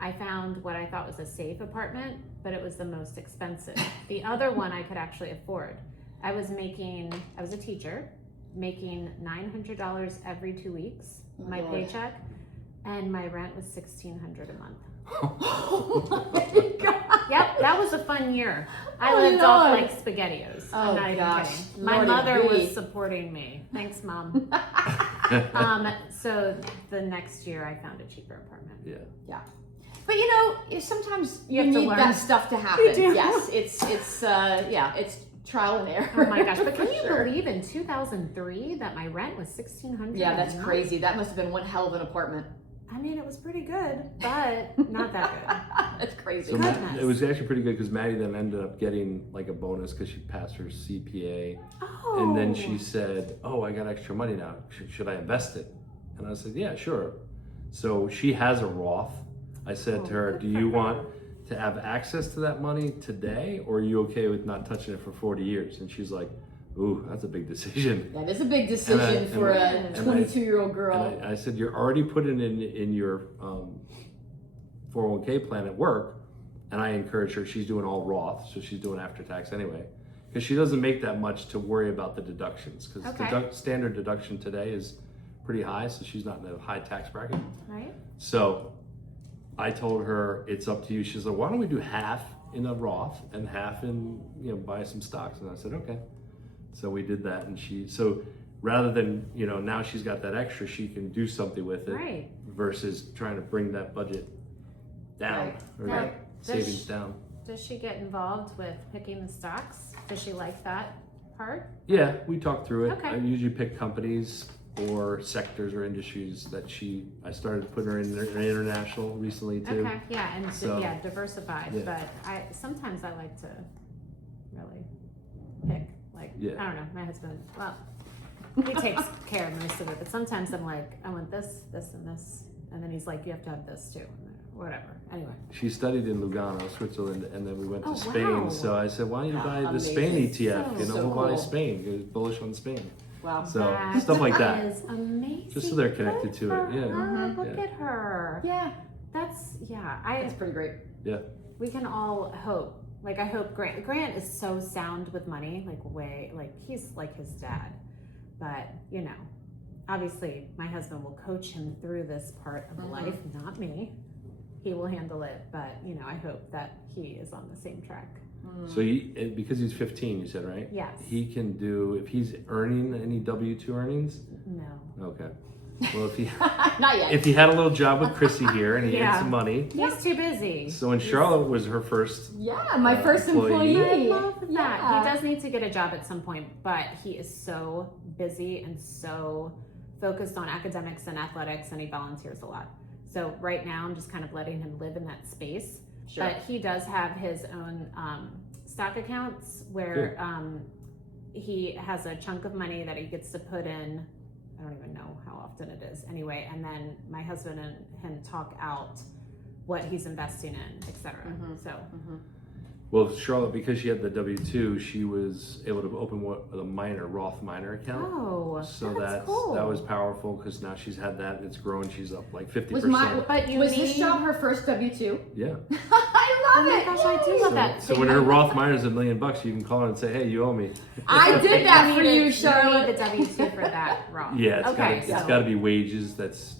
I found what I thought was a safe apartment, but it was the most expensive. The other one I could actually afford. I was a teacher, making $900 every 2 weeks, Oh my God. paycheck, and my rent was $1,600 a month. Oh my God. Yep, that was a fun year. I Oh, lived off Lord. like SpaghettiOs. Oh, I'm not even gosh. kidding. My Lordy mother was be. supporting me. Thanks, Mom. So the next year I found a cheaper apartment. Yeah. But you know, sometimes You you have to need learn. that stuff to happen. You do. Yes, it's trial and error. Oh my gosh, but can For you sure. believe in 2003 that my rent was $1,600? Yeah, that's a month? crazy. That must have been one hell of an apartment. I mean, it was pretty good, but not that good. That's crazy. So Goodness. it was actually pretty good because Maddie then ended up getting like a bonus because she passed her CPA. Oh. And then she said, oh, I got extra money now. Should I invest it? And I said, yeah, sure. So she has a Roth. I said to her, good do for you her. want to have access to that money today, or are you okay with not touching it for 40 years? And she's like, ooh, that's a big decision. That is a big decision for a and I- 22-year-old girl. And I said, you're already putting it in your 401k plan at work. And I encourage her, she's doing all Roth, so she's doing after tax anyway. Because she doesn't make that much to worry about the deductions. Because Okay. standard deduction today is pretty high, so she's not in a high tax bracket. Right? So I told her, it's up to you. She's like, why don't we do half in a Roth and half in, buy some stocks? And I said, okay. So we did that, and so rather than, now she's got that extra, she can do something with it Right. versus trying to bring that budget down, Right. or Now, that savings down. Does she get involved with picking the stocks? Does she like that part? Yeah, we talked through it. Okay. I usually pick companies or sectors or industries that I started putting her in international recently too. Okay, yeah, and So- diversified. Yeah. But sometimes I like to really pick. Like, Yeah. I don't know, my husband, well, he takes care of most of it, but sometimes I'm like, I want this, this, and this. And then he's like, you have to have this too. And then, whatever. Anyway. She studied in Lugano, Switzerland, and then we went to Oh, Spain. wow. So I said, why don't you buy the Amazing. Spain ETF? So We'll buy cool. Spain. You're bullish on Spain. Wow. So stuff like that. is amazing. Just so they're connected Good to it, for yeah. her. Look Yeah. at her. Yeah, That's that's pretty great. we can all hope. Like, I hope Grant is so sound with money, he's like his dad. But, obviously my husband will coach him through this part of life, not me. He will handle it, but, I hope that he is on the same track. So because he's 15, you said, right? Yes. He can do, if he's earning any W-2 earnings. No. Okay. Well, Not yet. if he had a little job with Chrissy here and he Yeah. had some money. He's too busy. So when Charlotte was her first, Yeah, my first employee. employee. I love that. Yeah. He does need to get a job at some point, but he is so busy and so focused on academics and athletics, and he volunteers a lot. So right now I'm just kind of letting him live in that space. Sure. But he does have his own stock accounts where he has a chunk of money that he gets to put in. I don't even know how often it is anyway. And then my husband and him talk out what he's investing in, etc. So well, Charlotte, because she had the W-2, she was able to open a Roth minor account. So that's cool. that was powerful because now she's had that. It's grown. She's up like 50%. Was this job her first W-2? Yeah. I love Oh my it. gosh, I do love that. So when her Roth minor's $1 million, you can call her and say, hey, you owe me. I did that for you, You Charlotte. need the W-2 for that, Rob. Yeah, okay. it's got to be wages that's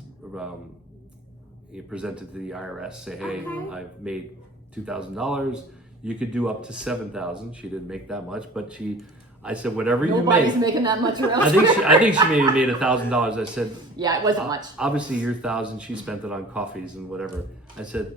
you presented to the IRS. Say, hey, Okay. I've made $2,000. You could do up to $7,000. She didn't make that much, but I said, whatever Nobody's you make. making that much around I think she maybe made $1,000. I said, Yeah, it wasn't much. obviously your 1,000, she spent it on coffees and whatever. I said,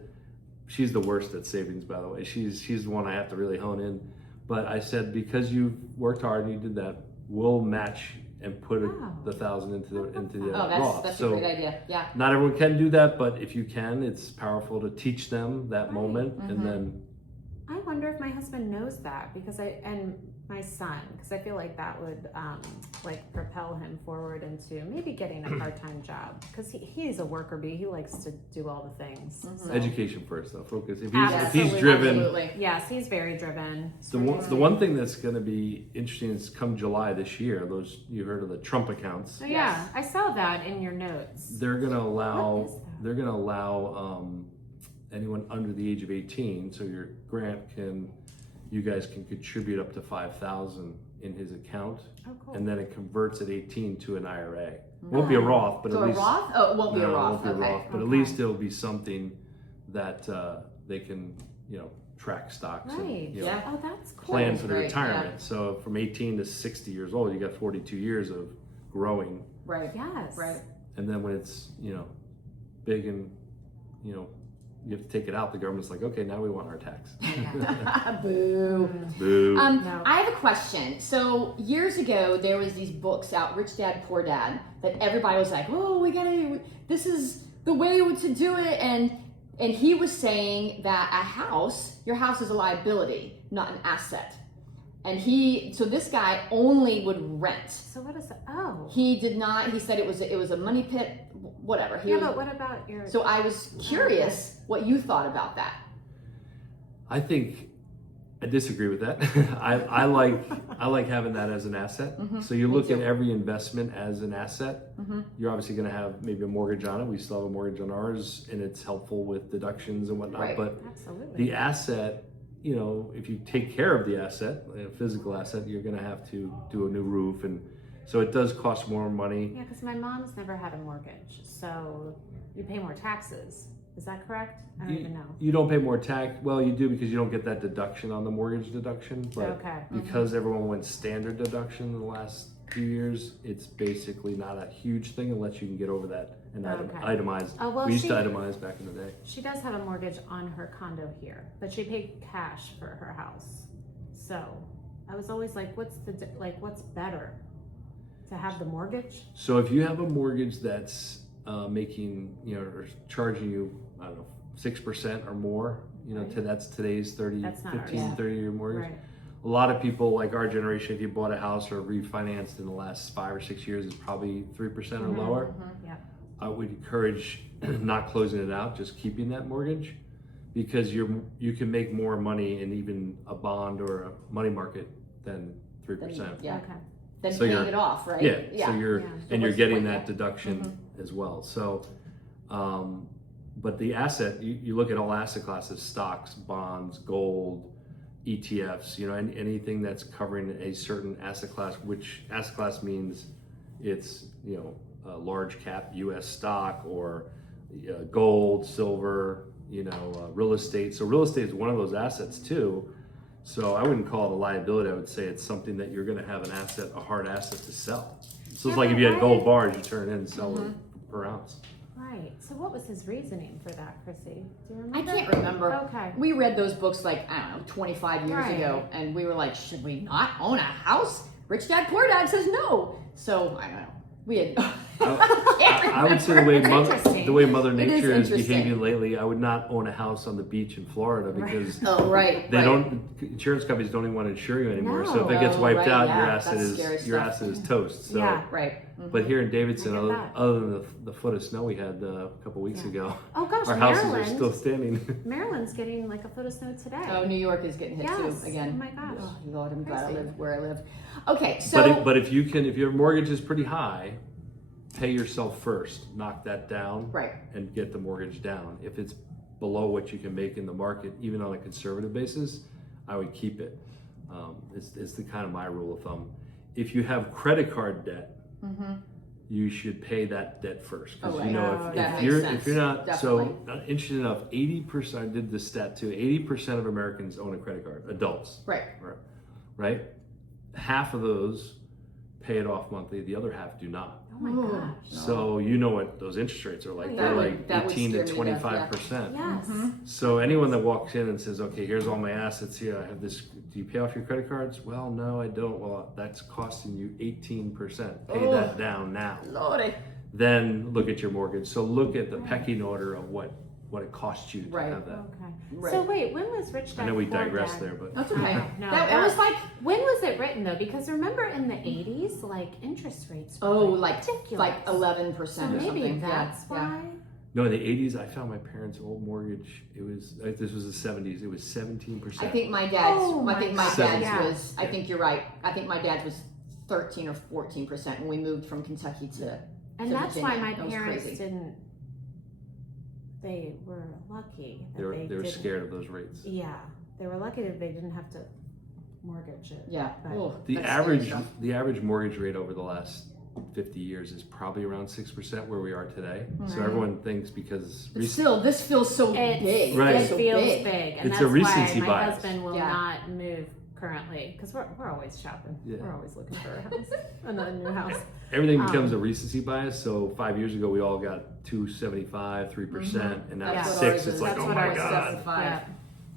she's the worst at savings, by the way. She's the one I have to really hone in. But I said, because you worked hard and you did that, we'll match and put the 1,000 into the Oh, Roth. that's So a great idea. Yeah. not everyone can do that, but if you can, it's powerful to teach them that moment and then I wonder if my husband knows that and my son, because I feel like that would like propel him forward into maybe getting a part-time job, because he's a worker bee. He likes to do all the things. So. Education first, though. Focus. If Absolutely. he's driven, Absolutely. Yes, he's very driven. the one thing that's going to be interesting is come July this year. Those you heard of the Trump accounts. Oh, yeah, I saw that in your notes. They're going to allow. What is that? They're going to allow anyone under the age of 18. So your grant you guys can contribute up to $5,000 in his account, and then it converts at 18 to an IRA. It won't be a Roth, but So at least a Roth? Oh, it won't be a no, it Roth. won't be a Okay. Roth, but at least it'll be something that they can, track stocks and Right. Yeah. Oh, that's cool. plan for the Right, retirement. yeah. So from 18 to 60 years old, you got 42 years of growing, Right. Yes. Right. and then when it's big and you have to take it out, the government's like, okay, now we want our tax. Boo. Boo. No. I have a question. So years ago, there was these books out, Rich Dad, Poor Dad, that everybody was like, oh, this is the way to do it. And he was saying that your house is a liability, not an asset. And so this guy only would rent. So what is that? Oh. He did not, he said it was a money pit, whatever. But what about your... So I was curious what you thought about that. I think I disagree with that. I like having that as an asset. So you look at every investment as an asset. You're obviously going to have maybe a mortgage on it. We still have a mortgage on ours, and it's helpful with deductions and whatnot. Right. But Absolutely. the asset, if you take care of the asset, a physical asset, you're going to have to do a new roof, and so it does cost more money. Yeah, because my mom's never had a mortgage, so you pay more taxes. Is that correct? I don't even know. You don't pay more tax. Well, you do, because you don't get that deduction on the mortgage deduction. But Okay. because everyone went standard deduction in the last few years, it's basically not a huge thing unless you can get over that and itemize. Oh, well, we used to itemize back in the day. She does have a mortgage on her condo here, but she paid cash for her house. So I was always like, what's better? To have the mortgage? So if you have a mortgage that's making, or charging you, I don't know, 6% or more, that's today's 15, 30-year mortgage. Right. A lot of people, like our generation, if you bought a house or refinanced in the last 5 or 6 years, it's probably 3% or lower. Yeah. I would encourage not closing it out, just keeping that mortgage, because you can make more money in even a bond or a money market than 3%. Yeah. Okay. Then So paying you're- it off, right? Yeah. So you're Yeah. and you're what's the getting point? that deduction as well. So, but the asset, you look at all asset classes: stocks, bonds, gold, ETFs. Anything that's covering a certain asset class. Which asset class means it's a large cap U.S. stock or gold, silver. Real estate. So real estate is one of those assets too. So I wouldn't call it a liability. I would say it's something that you're going to have a hard asset to sell. So it's like if you had gold bars, you turn it in and sell them per ounce. Right. So what was his reasoning for that, Chrissy? Do you remember? I can't remember. Okay. We read those books 25 years ago, and we were like, should we not own a house? Rich Dad, Poor Dad says no. So I don't know. We had. I would say the way Mother Nature is behaving lately, I would not own a house on the beach in Florida because insurance companies don't even want to insure you anymore. So if it gets wiped out, your asset is toast. So Right. But here in Davidson, other than the foot of snow we had a couple weeks ago, Oh gosh, our houses are still standing. Maryland's getting like a foot of snow today. Oh, New York is getting hit too again. Oh my gosh. Oh Lord, I'm glad I live where I live. Okay, so But if your mortgage is pretty high, pay yourself first, knock that down, and get the mortgage down. If it's below what you can make in the market, even on a conservative basis, I would keep it. It's the kind of my rule of thumb. If you have credit card debt, you should pay that debt first, because if you're not interesting enough, 80%. I did this stat too. 80% of Americans own a credit card, adults. Right. Half of those pay it off monthly. The other half do not. Oh my gosh. So you know what those interest rates are like. They're like 18 to 25%. Yes. So anyone that walks in and says, okay, here's all my assets here, I have this, do you pay off your credit cards? Well, no, I don't. Well, that's costing you 18%. Pay that down now. Lordy. Then look at your mortgage. So look at the pecking order of what what it costs you to Right. have that. Okay. Right. So wait, when was Rich Dad I know we Poor digressed Dad? there, but That's okay. No, That was like, when was it written though? Because remember in the 80s, like interest rates were like ridiculous. 11% So or maybe something. that's why. no, in the 80s, I found my parents' old mortgage. It was this was the 70s. It was 17%. I think my dad's. Oh I think my my God. dad's Yeah. was. I think you're right. I think my dad's was 13 or 14% when we moved from Kentucky to. And to that's why Virginia. my That was parents crazy. didn't. They were lucky that They were didn't. scared of those rates. Yeah, they were lucky that they didn't have to mortgage it. Yeah. But- Oh, The that's scary average stuff. the average mortgage rate over the last 50 years is probably around 6% where we are today. So Right. everyone thinks because But still, this feels so big. Right. It It's so feels big. big, and It's that's a recency why my bias. husband will Yeah. not move currently because we're always shopping. Yeah. We're always looking for a house, another new house. everything becomes a recency bias. So 5 years ago we all got 2.75, 3%, and now That's it's what 6. ours It's is. like, That's oh what my ours is. god. 5. Yeah.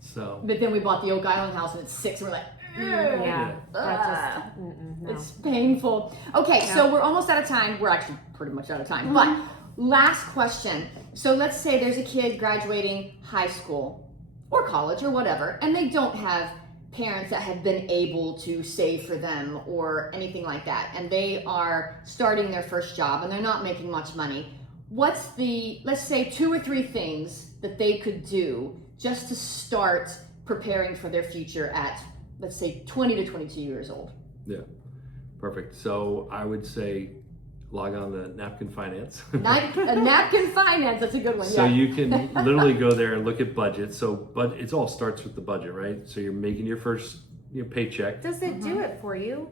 So But then we bought the Oak Island house and it's 6, and we're like, Yeah, Ugh. that just no. It's painful. Okay, so we're almost out of time. We're actually pretty much out of time. But last question. So let's say there's a kid graduating high school or college or whatever, and they don't have parents that have been able to save for them or anything like that, and they are starting their first job and they're not making much money. What's the, let's say 2 or 3 things that they could do just to start preparing for their future at, let's say, 20 to 22 years old? yeah, perfect. So I would say log on to Napkin Finance. Napkin finance, that's a good one. So Yeah. you can literally go there and look at budgets. So, but it all starts with the budget, right? So you're making your first paycheck. Does it do it for you?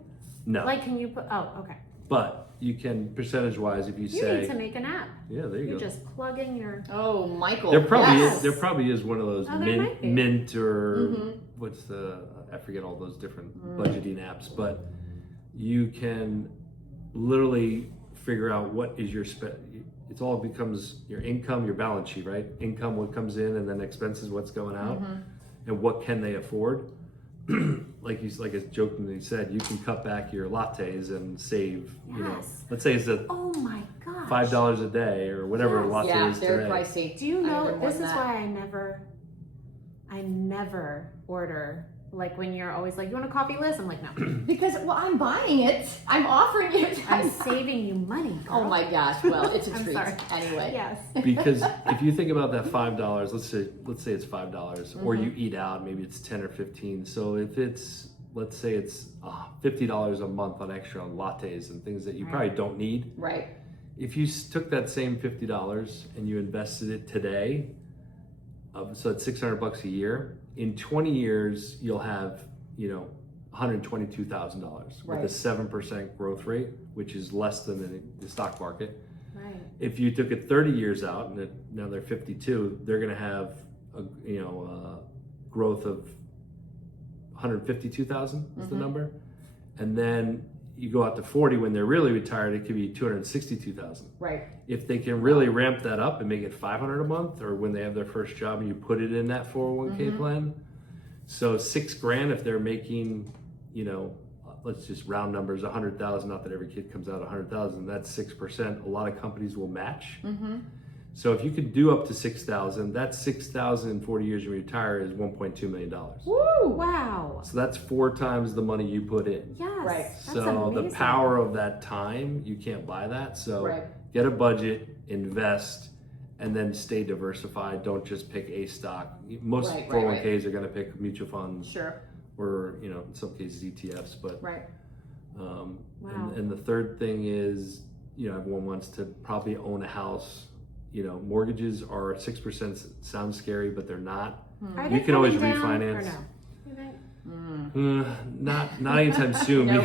No, Like, can you put? Oh, okay. but you can percentage-wise if you You say, need to make an app. yeah, there you You go. just plug in your. Oh, Michael. There probably yes. is. There probably is one of those Oh, there might be. Mint or Mhm. what's the I forget all those different budgeting apps, but you can literally figure out what is your It's all becomes your income, your balance sheet, right? Income, what comes in, and then expenses, what's going out, and what can they afford. like as jokingly said, you can cut back your lattes and save. You know, Yes. let's say it's a Oh my gosh. $5 a day or whatever a Yes. latte Yeah, is they're today. pricey. Do you I know remember this is that. why I never order, like when you're always like, you want a coffee list? I'm like, no. Because, well, I'm buying it. I'm offering it. I'm saving you money, girl. Oh my gosh. Well, it's a I'm treat. sorry. Anyway. Yes. Because if you think about that $5, let's say it's $5, or you eat out, maybe it's 10 or 15. So if it's, let's say it's $50 a month on extra on lattes and things that you probably don't need. Right. If you took that same $50 and you invested it today, so it's $600 a year. In 20 years, you'll have, $122,000 Right. with a 7% growth rate, which is less than the stock market. Right. If you took it 30 years out, and now they're 52, they're going to have a growth of 152,000 is the number, and then you go out to 40 when they're really retired, it could be 262,000. Right. If they can really ramp that up and make it 500 a month, or when they have their first job and you put it in that 401k plan, so $6,000 if they're making, let's just round numbers, 100,000. Not that every kid comes out 100,000. That's 6%. A lot of companies will match. So if you could do up to 6,000, that's 6,000 in 40 years you retire is $1.2 million. Woo! Wow. So that's 4 times the money you put in. Yes. Right. That's So amazing. the power of that time, you can't buy that. So Right. get a budget, invest, and then stay diversified. Don't just pick a stock. Most Right, 401ks are going to pick mutual funds Sure. or, in some cases ETFs. But Right. Wow. and the third thing is, everyone wants to probably own a house. Mortgages are 6%. Sounds scary, but they're not. Are You they can always coming down refinance. Or no? You think? Not anytime soon. No.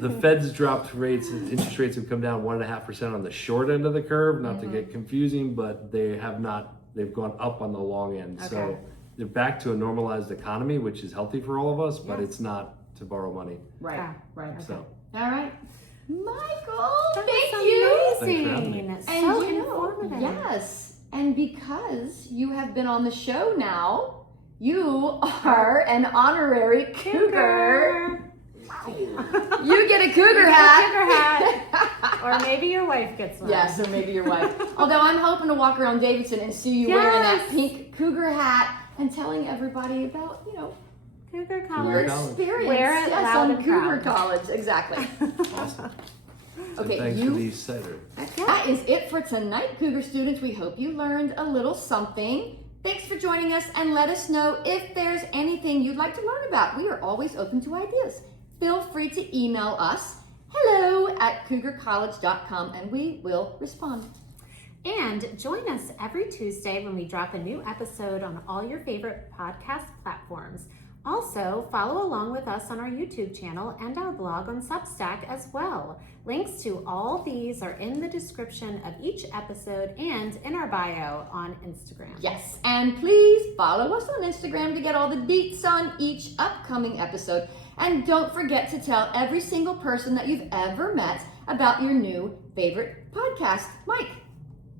The Fed's dropped rates. Interest rates have come down 1.5% on the short end of the curve. Not to get confusing, but they have not. They've gone up on the long end. So Okay. they're back to a normalized economy, which is healthy for all of us. But Yes. it's not to borrow money. Right. Ah, Right. So All right. Michael, That thank was you. Thanks for having me. amazing. And So you know, informative. yes, and because you have been on the show now, you are an honorary cougar. Cougar. You get a cougar hat. Cougar hat. Or maybe your wife gets one. Yes, or maybe your wife. Although I'm hoping to walk around Davidson and see you wearing that Yes. pink cougar hat and telling everybody about, Cougar your College. experience. Wear it yes, loud on and Cougar proud. College. Exactly. Awesome. Okay, and thanks for these cider. That is it for tonight, Cougar students. We hope you learned a little something. Thanks for joining us, and let us know if there's anything you'd like to learn about. We are always open to ideas. Feel free to email us, hello@cougarcollege.com, and we will respond. And join us every Tuesday when we drop a new episode on all your favorite podcast platforms. Also, follow along with us on our YouTube channel and our blog on Substack as well. Links to all these are in the description of each episode and in our bio on Instagram. Yes, and please follow us on Instagram to get all the deets on each upcoming episode. And don't forget to tell every single person that you've ever met about your new favorite podcast. Mike,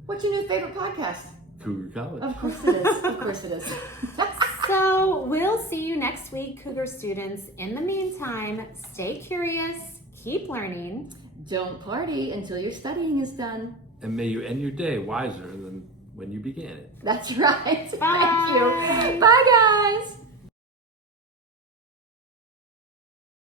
what's your new favorite podcast? Cougar College. Of course it is. Of course it is. So we'll see you next week, Cougar students. In the meantime, stay curious, keep learning. Don't party until your studying is done. And may you end your day wiser than when you began it. That's right. Bye. Thank you. Bye, guys.